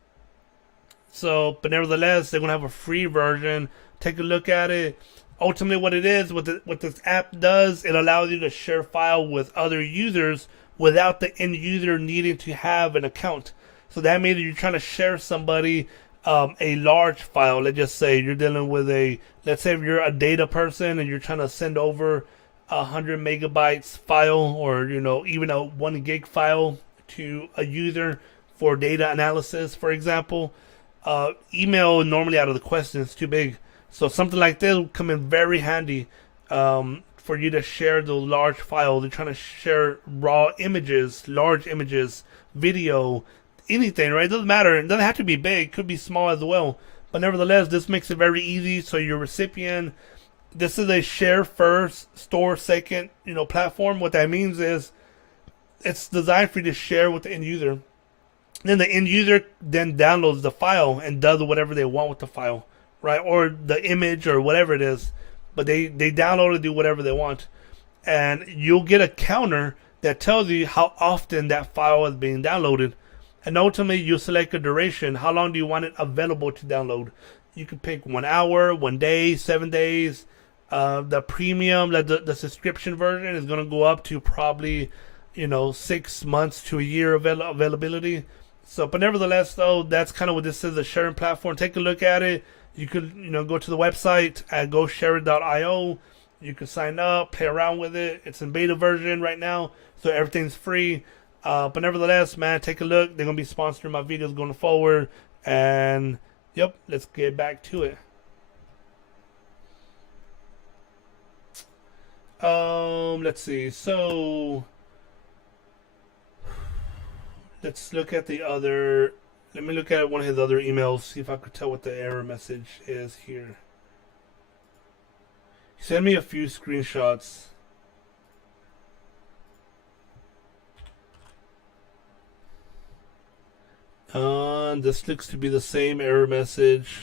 So, but nevertheless, they're gonna have a free version. Take a look at it. Ultimately, what it is, what this app does, it allows you to share file with other users without the end user needing to have an account. So that means you're trying to share somebody a large file. Let's just say you're dealing with let's say if you're a data person and you're trying to send over 100 megabytes file, or even a 1 gig file to a user for data analysis, for example. Email normally out of the question is too big. So something like this will come in very handy for you to share the large files. You're trying to share raw images, large images, video, anything, right? It doesn't matter. It doesn't have to be big. It could be small as well. But nevertheless, this makes it very easy. So your recipient, this is a share first, store second, platform. What that means is it's designed for you to share with the end user. Then the end user then downloads the file and does whatever they want with the file, right? Or the image or whatever it is. But they download and do whatever they want. And you'll get a counter that tells you how often that file is being downloaded. And ultimately, you select a duration. How long do you want it available to download? You can pick 1 hour, 1 day, 7 days. The premium, the subscription version is going to go up to probably, 6 months to a year availability. So, but nevertheless, though, that's kind of what this is, a sharing platform. Take a look at it. You could, go to the website at goshare.io. You can sign up, play around with it. It's in beta version right now, so everything's free. But nevertheless, man, take a look. They're going to be sponsoring my videos going forward. And, yep, let's get back to it. Let's see. So, let's look at the other. Let me look at one of his other emails, see if I could tell what the error message is here. He sent me a few screenshots. This looks to be the same error message.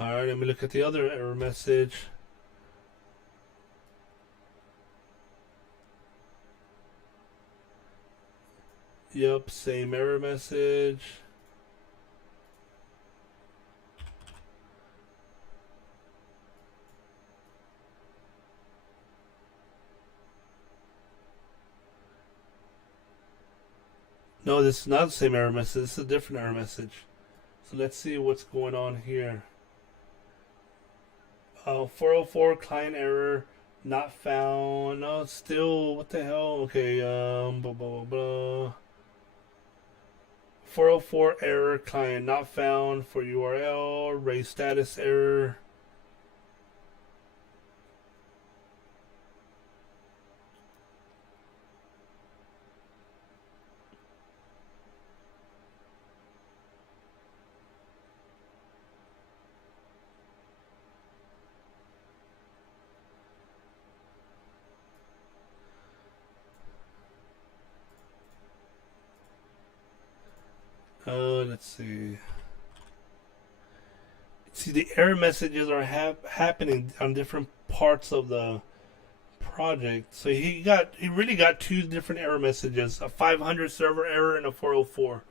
Alright, let me look at the other error message. Yep, same error message. No, this is not the same error message. This is a different error message. So let's see what's going on here. 404 client error not found. No, still, what the hell? Okay, blah, blah, blah, blah. 404 error client not found for URL. Raise status error. Let's see. See, the error messages are happening on different parts of the project. So he really got two different error messages: a 500 server error and a 404.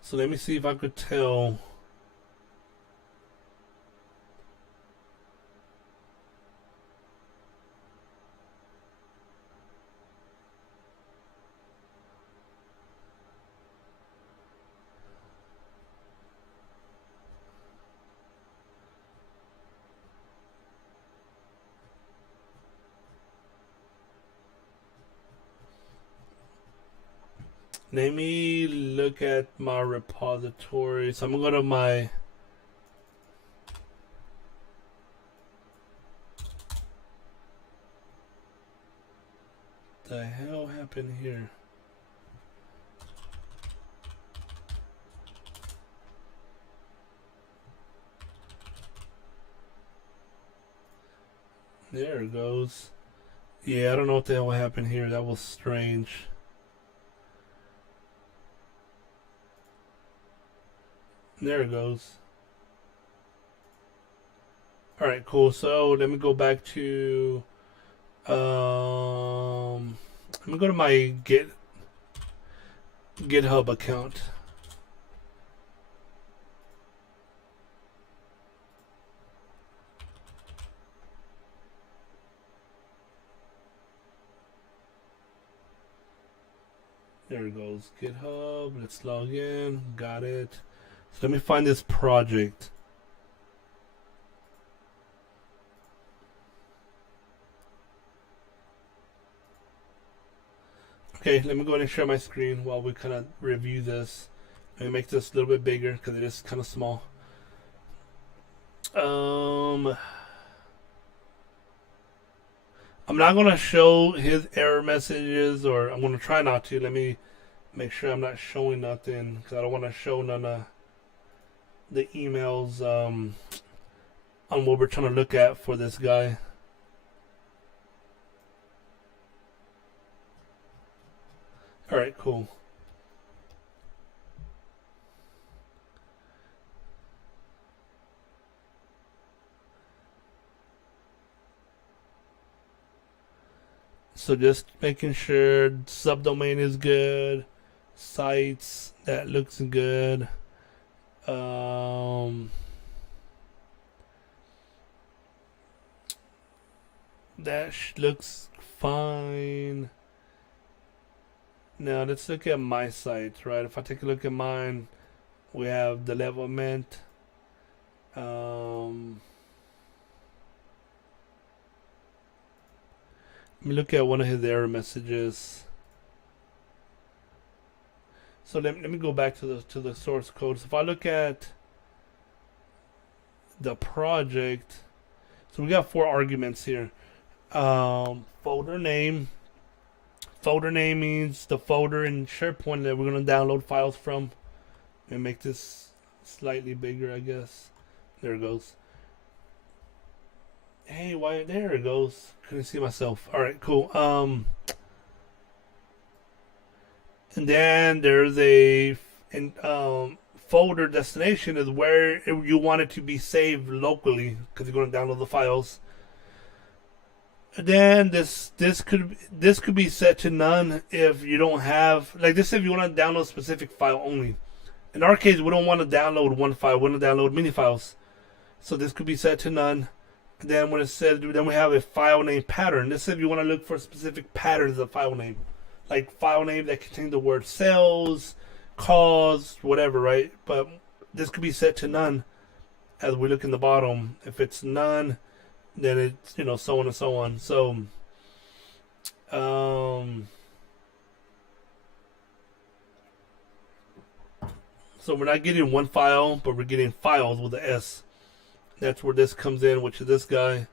So let me see if I could tell. Let me look at my repository. So I'm gonna go to my the hell happened here? There it goes. Yeah, I don't know what the hell happened here. That was strange. There it goes. Alright, cool. So let me go back to let me go to my GitHub account. There it goes. GitHub. Let's log in. Got it. So let me find this project. Okay, let me go ahead and share my screen while we kind of review this. Let me make this a little bit bigger because it is kind of small. I'm not going to show his error messages, or I'm going to try not to. Let me Make sure I'm not showing nothing because I don't want to show none of the emails on what we're trying to look at for this guy. Alright, cool. So just making sure subdomain is good, sites, that looks good. That looks fine. Now let's look at my site, right? If I take a look at mine, we have the development. Let me look at one of his error messages. So let me go back to the source code. So if I look at the project, so we got 4 arguments here. Folder name. Folder name means the folder in SharePoint that we're going to download files from. And make this slightly bigger, I guess. There it goes. Hey, why? There it goes. Couldn't see myself. All right, cool. And then there's a folder destination is where you want it to be saved locally because you're going to download the files. And then this could be set to none if you don't have, like this, if you want to download a specific file only. In our case, we don't want to download one file. We want to download many files. So this could be set to none. And then when it says, then we have a file name pattern. This is if you want to look for specific patterns of file name. Like file name that contain the word sales, cause, whatever, right? But this could be set to none as we look in the bottom. If it's none, then it's, you know, so on and so on. So, so we're not getting one file, but we're getting files with an S. That's where this comes in, which is this guy.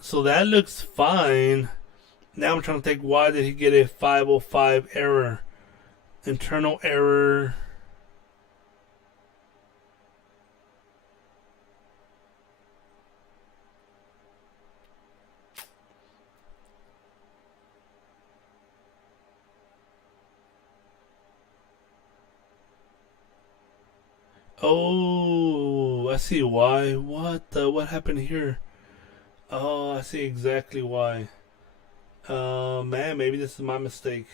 So that looks fine. Now I'm trying to think, why did he get a 505 error? Internal error. Oh, I see why. What happened here? Oh, I see exactly why. Man, maybe this is my mistake.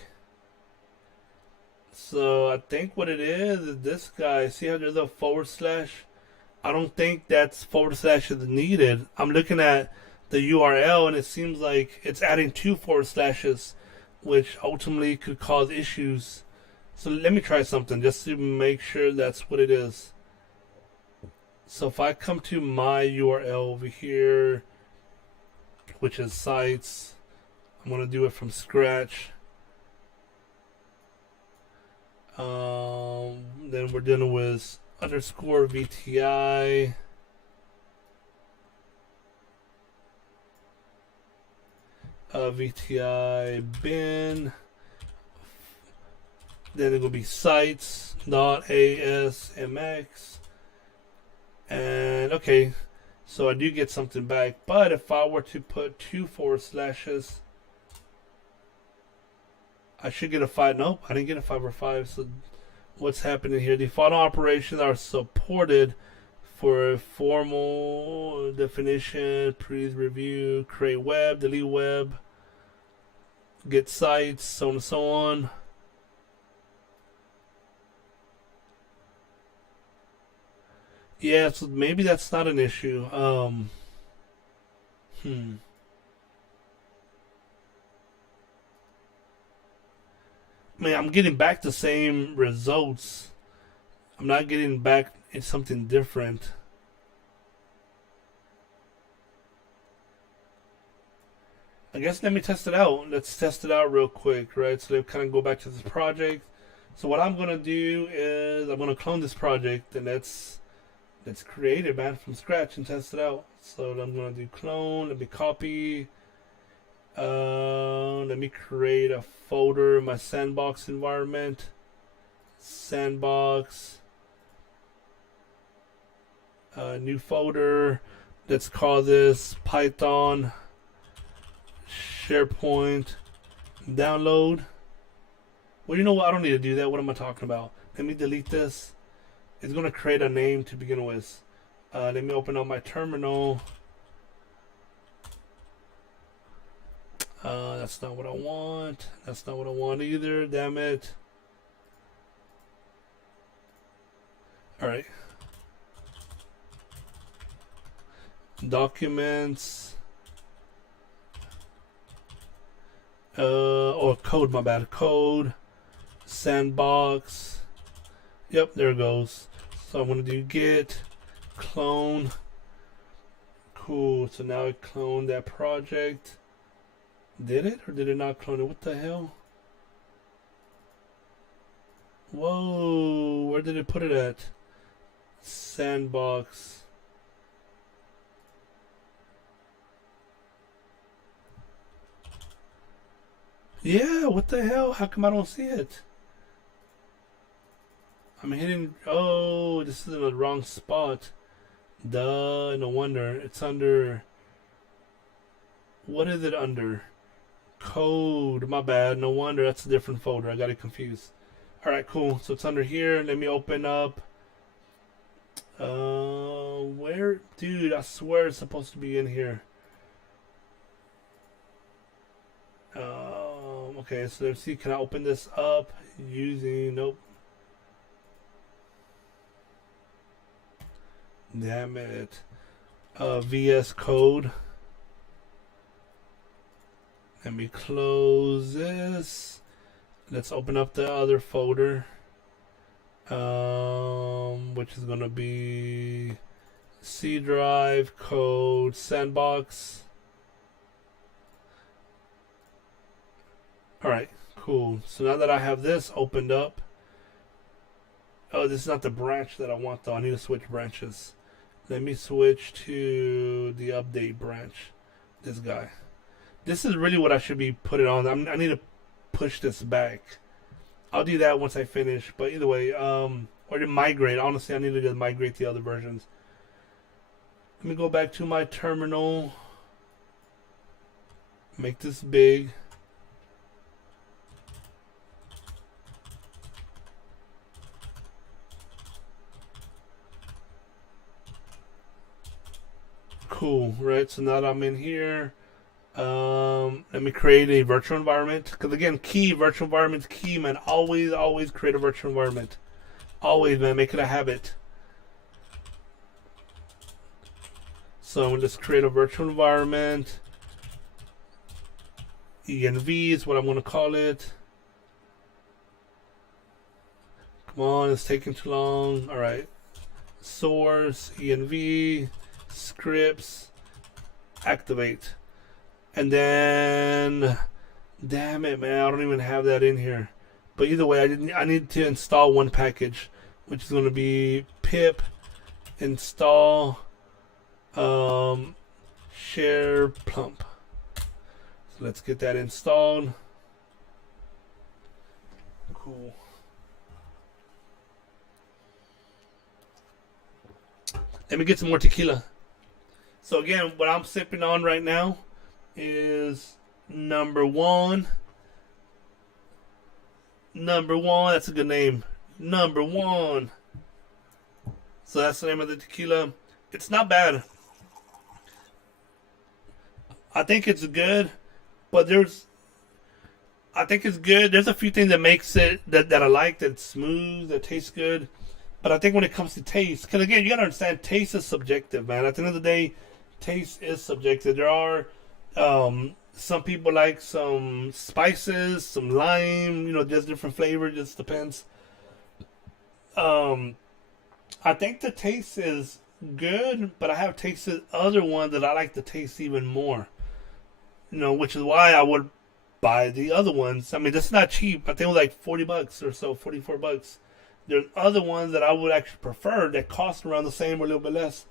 So I think what it is this guy. See how there's a /? I don't think that's / is needed. I'm looking at the URL and it seems like it's adding 2 /, which ultimately could cause issues. So let me try something just to make sure that's what it is. So if I come to my URL over here, which is sites, I'm going to do it from scratch. Then we're dealing with underscore VTI. VTI bin. Then it will be sites.asmx. And okay, so I do get something back. But if I were to put 2 /, I should get a 5. Nope, I didn't get a 5 or 5. So what's happening here? The following operations are supported for a formal definition. Please review, create web, delete web, get sites, so on and so on. Yeah, so maybe that's not an issue. I mean, I'm getting back the same results. I'm not getting back it's something different. I guess let me test it out. Let's test it out real quick, right? So let's kind of go back to this project. So what I'm gonna do is I'm gonna clone this project and let's create it, man, from scratch and test it out. So I'm gonna do clone. Let me copy. Let me create a folder in my sandbox environment. Sandbox. New folder. Let's call this Python SharePoint download. Well, you know what? I don't need to do that. What am I talking about? Let me delete this. It's going to create a name to begin with. Let me open up my terminal. That's not what I want. That's not what I want either. Damn it. Alright. Documents. Or code, my bad. Code. Sandbox. Yep, there it goes. So I'm going to do git clone. Cool. So now I cloned that project. Did it or did it not clone it? What the hell? Whoa, where did it put it at? Sandbox. Yeah, what the hell? How come I don't see it? I'm hitting. Oh, this is in the wrong spot. Duh, no wonder. It's under. What is it under? Code. My bad. No wonder. That's a different folder. I got it confused. Alright, cool. So it's under here. Let me open up. Where? Dude, I swear it's supposed to be in here. Okay, so let's see. Can I open this up using. Nope. Damn it. VS Code. Let me close this. Let's open up the other folder. Which is gonna be C drive, code, sandbox. Alright, cool. So now that I have this opened up. Oh, this is not the branch that I want though. I need to switch branches. Let me switch to the update branch. This guy. This is really what I should be putting on. I need to push this back. I'll do that once I finish. But either way, or to migrate. Honestly, I need to just migrate the other versions. Let me go back to my terminal. Make this big. Cool, right? So now that I'm in here, let me create a virtual environment. Because again, key, virtual environment's key, man. Always create a virtual environment. Always, man. Make it a habit. So I'm going to just create a virtual environment. ENV is what I'm going to call it. Come on, it's taking too long. All right. Source, ENV, scripts, activate. And then, damn it, man, I don't even have that in here. But either way, I need to install one package, which is going to be pip install share plump. So let's get that installed. Cool. Let me get some more tequila. So again, what I'm sipping on right now is number one. Number one, that's a good name. Number one. So that's the name of the tequila. It's not bad. I think it's good, but I think it's good. There's a few things that makes it that I like. That's smooth, that tastes good. But I think when it comes to taste, because again, you gotta understand, taste is subjective, man. At the end of the day, taste is subjective. There are some people like some spices, some lime, just different flavor, just depends. I think the taste is good, but I have tasted other ones that I like the taste even more. Which is why I would buy the other ones. I mean, that's not cheap. I think it was like $40 or so, $44. There's other ones that I would actually prefer that cost around the same or a little bit less.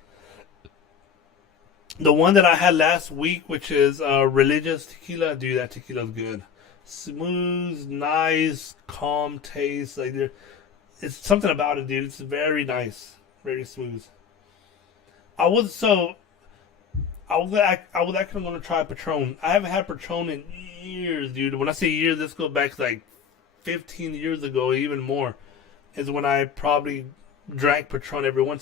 The one that I had last week, which is religious tequila, dude, that tequila's good. Smooth, nice, calm taste. Like it's something about it, dude. It's very nice, very smooth. I was so I was actually gonna try Patron. I haven't had Patron in years, dude. When I say years, this goes back to like 15 years ago, even more. Is when I probably drank Patron every once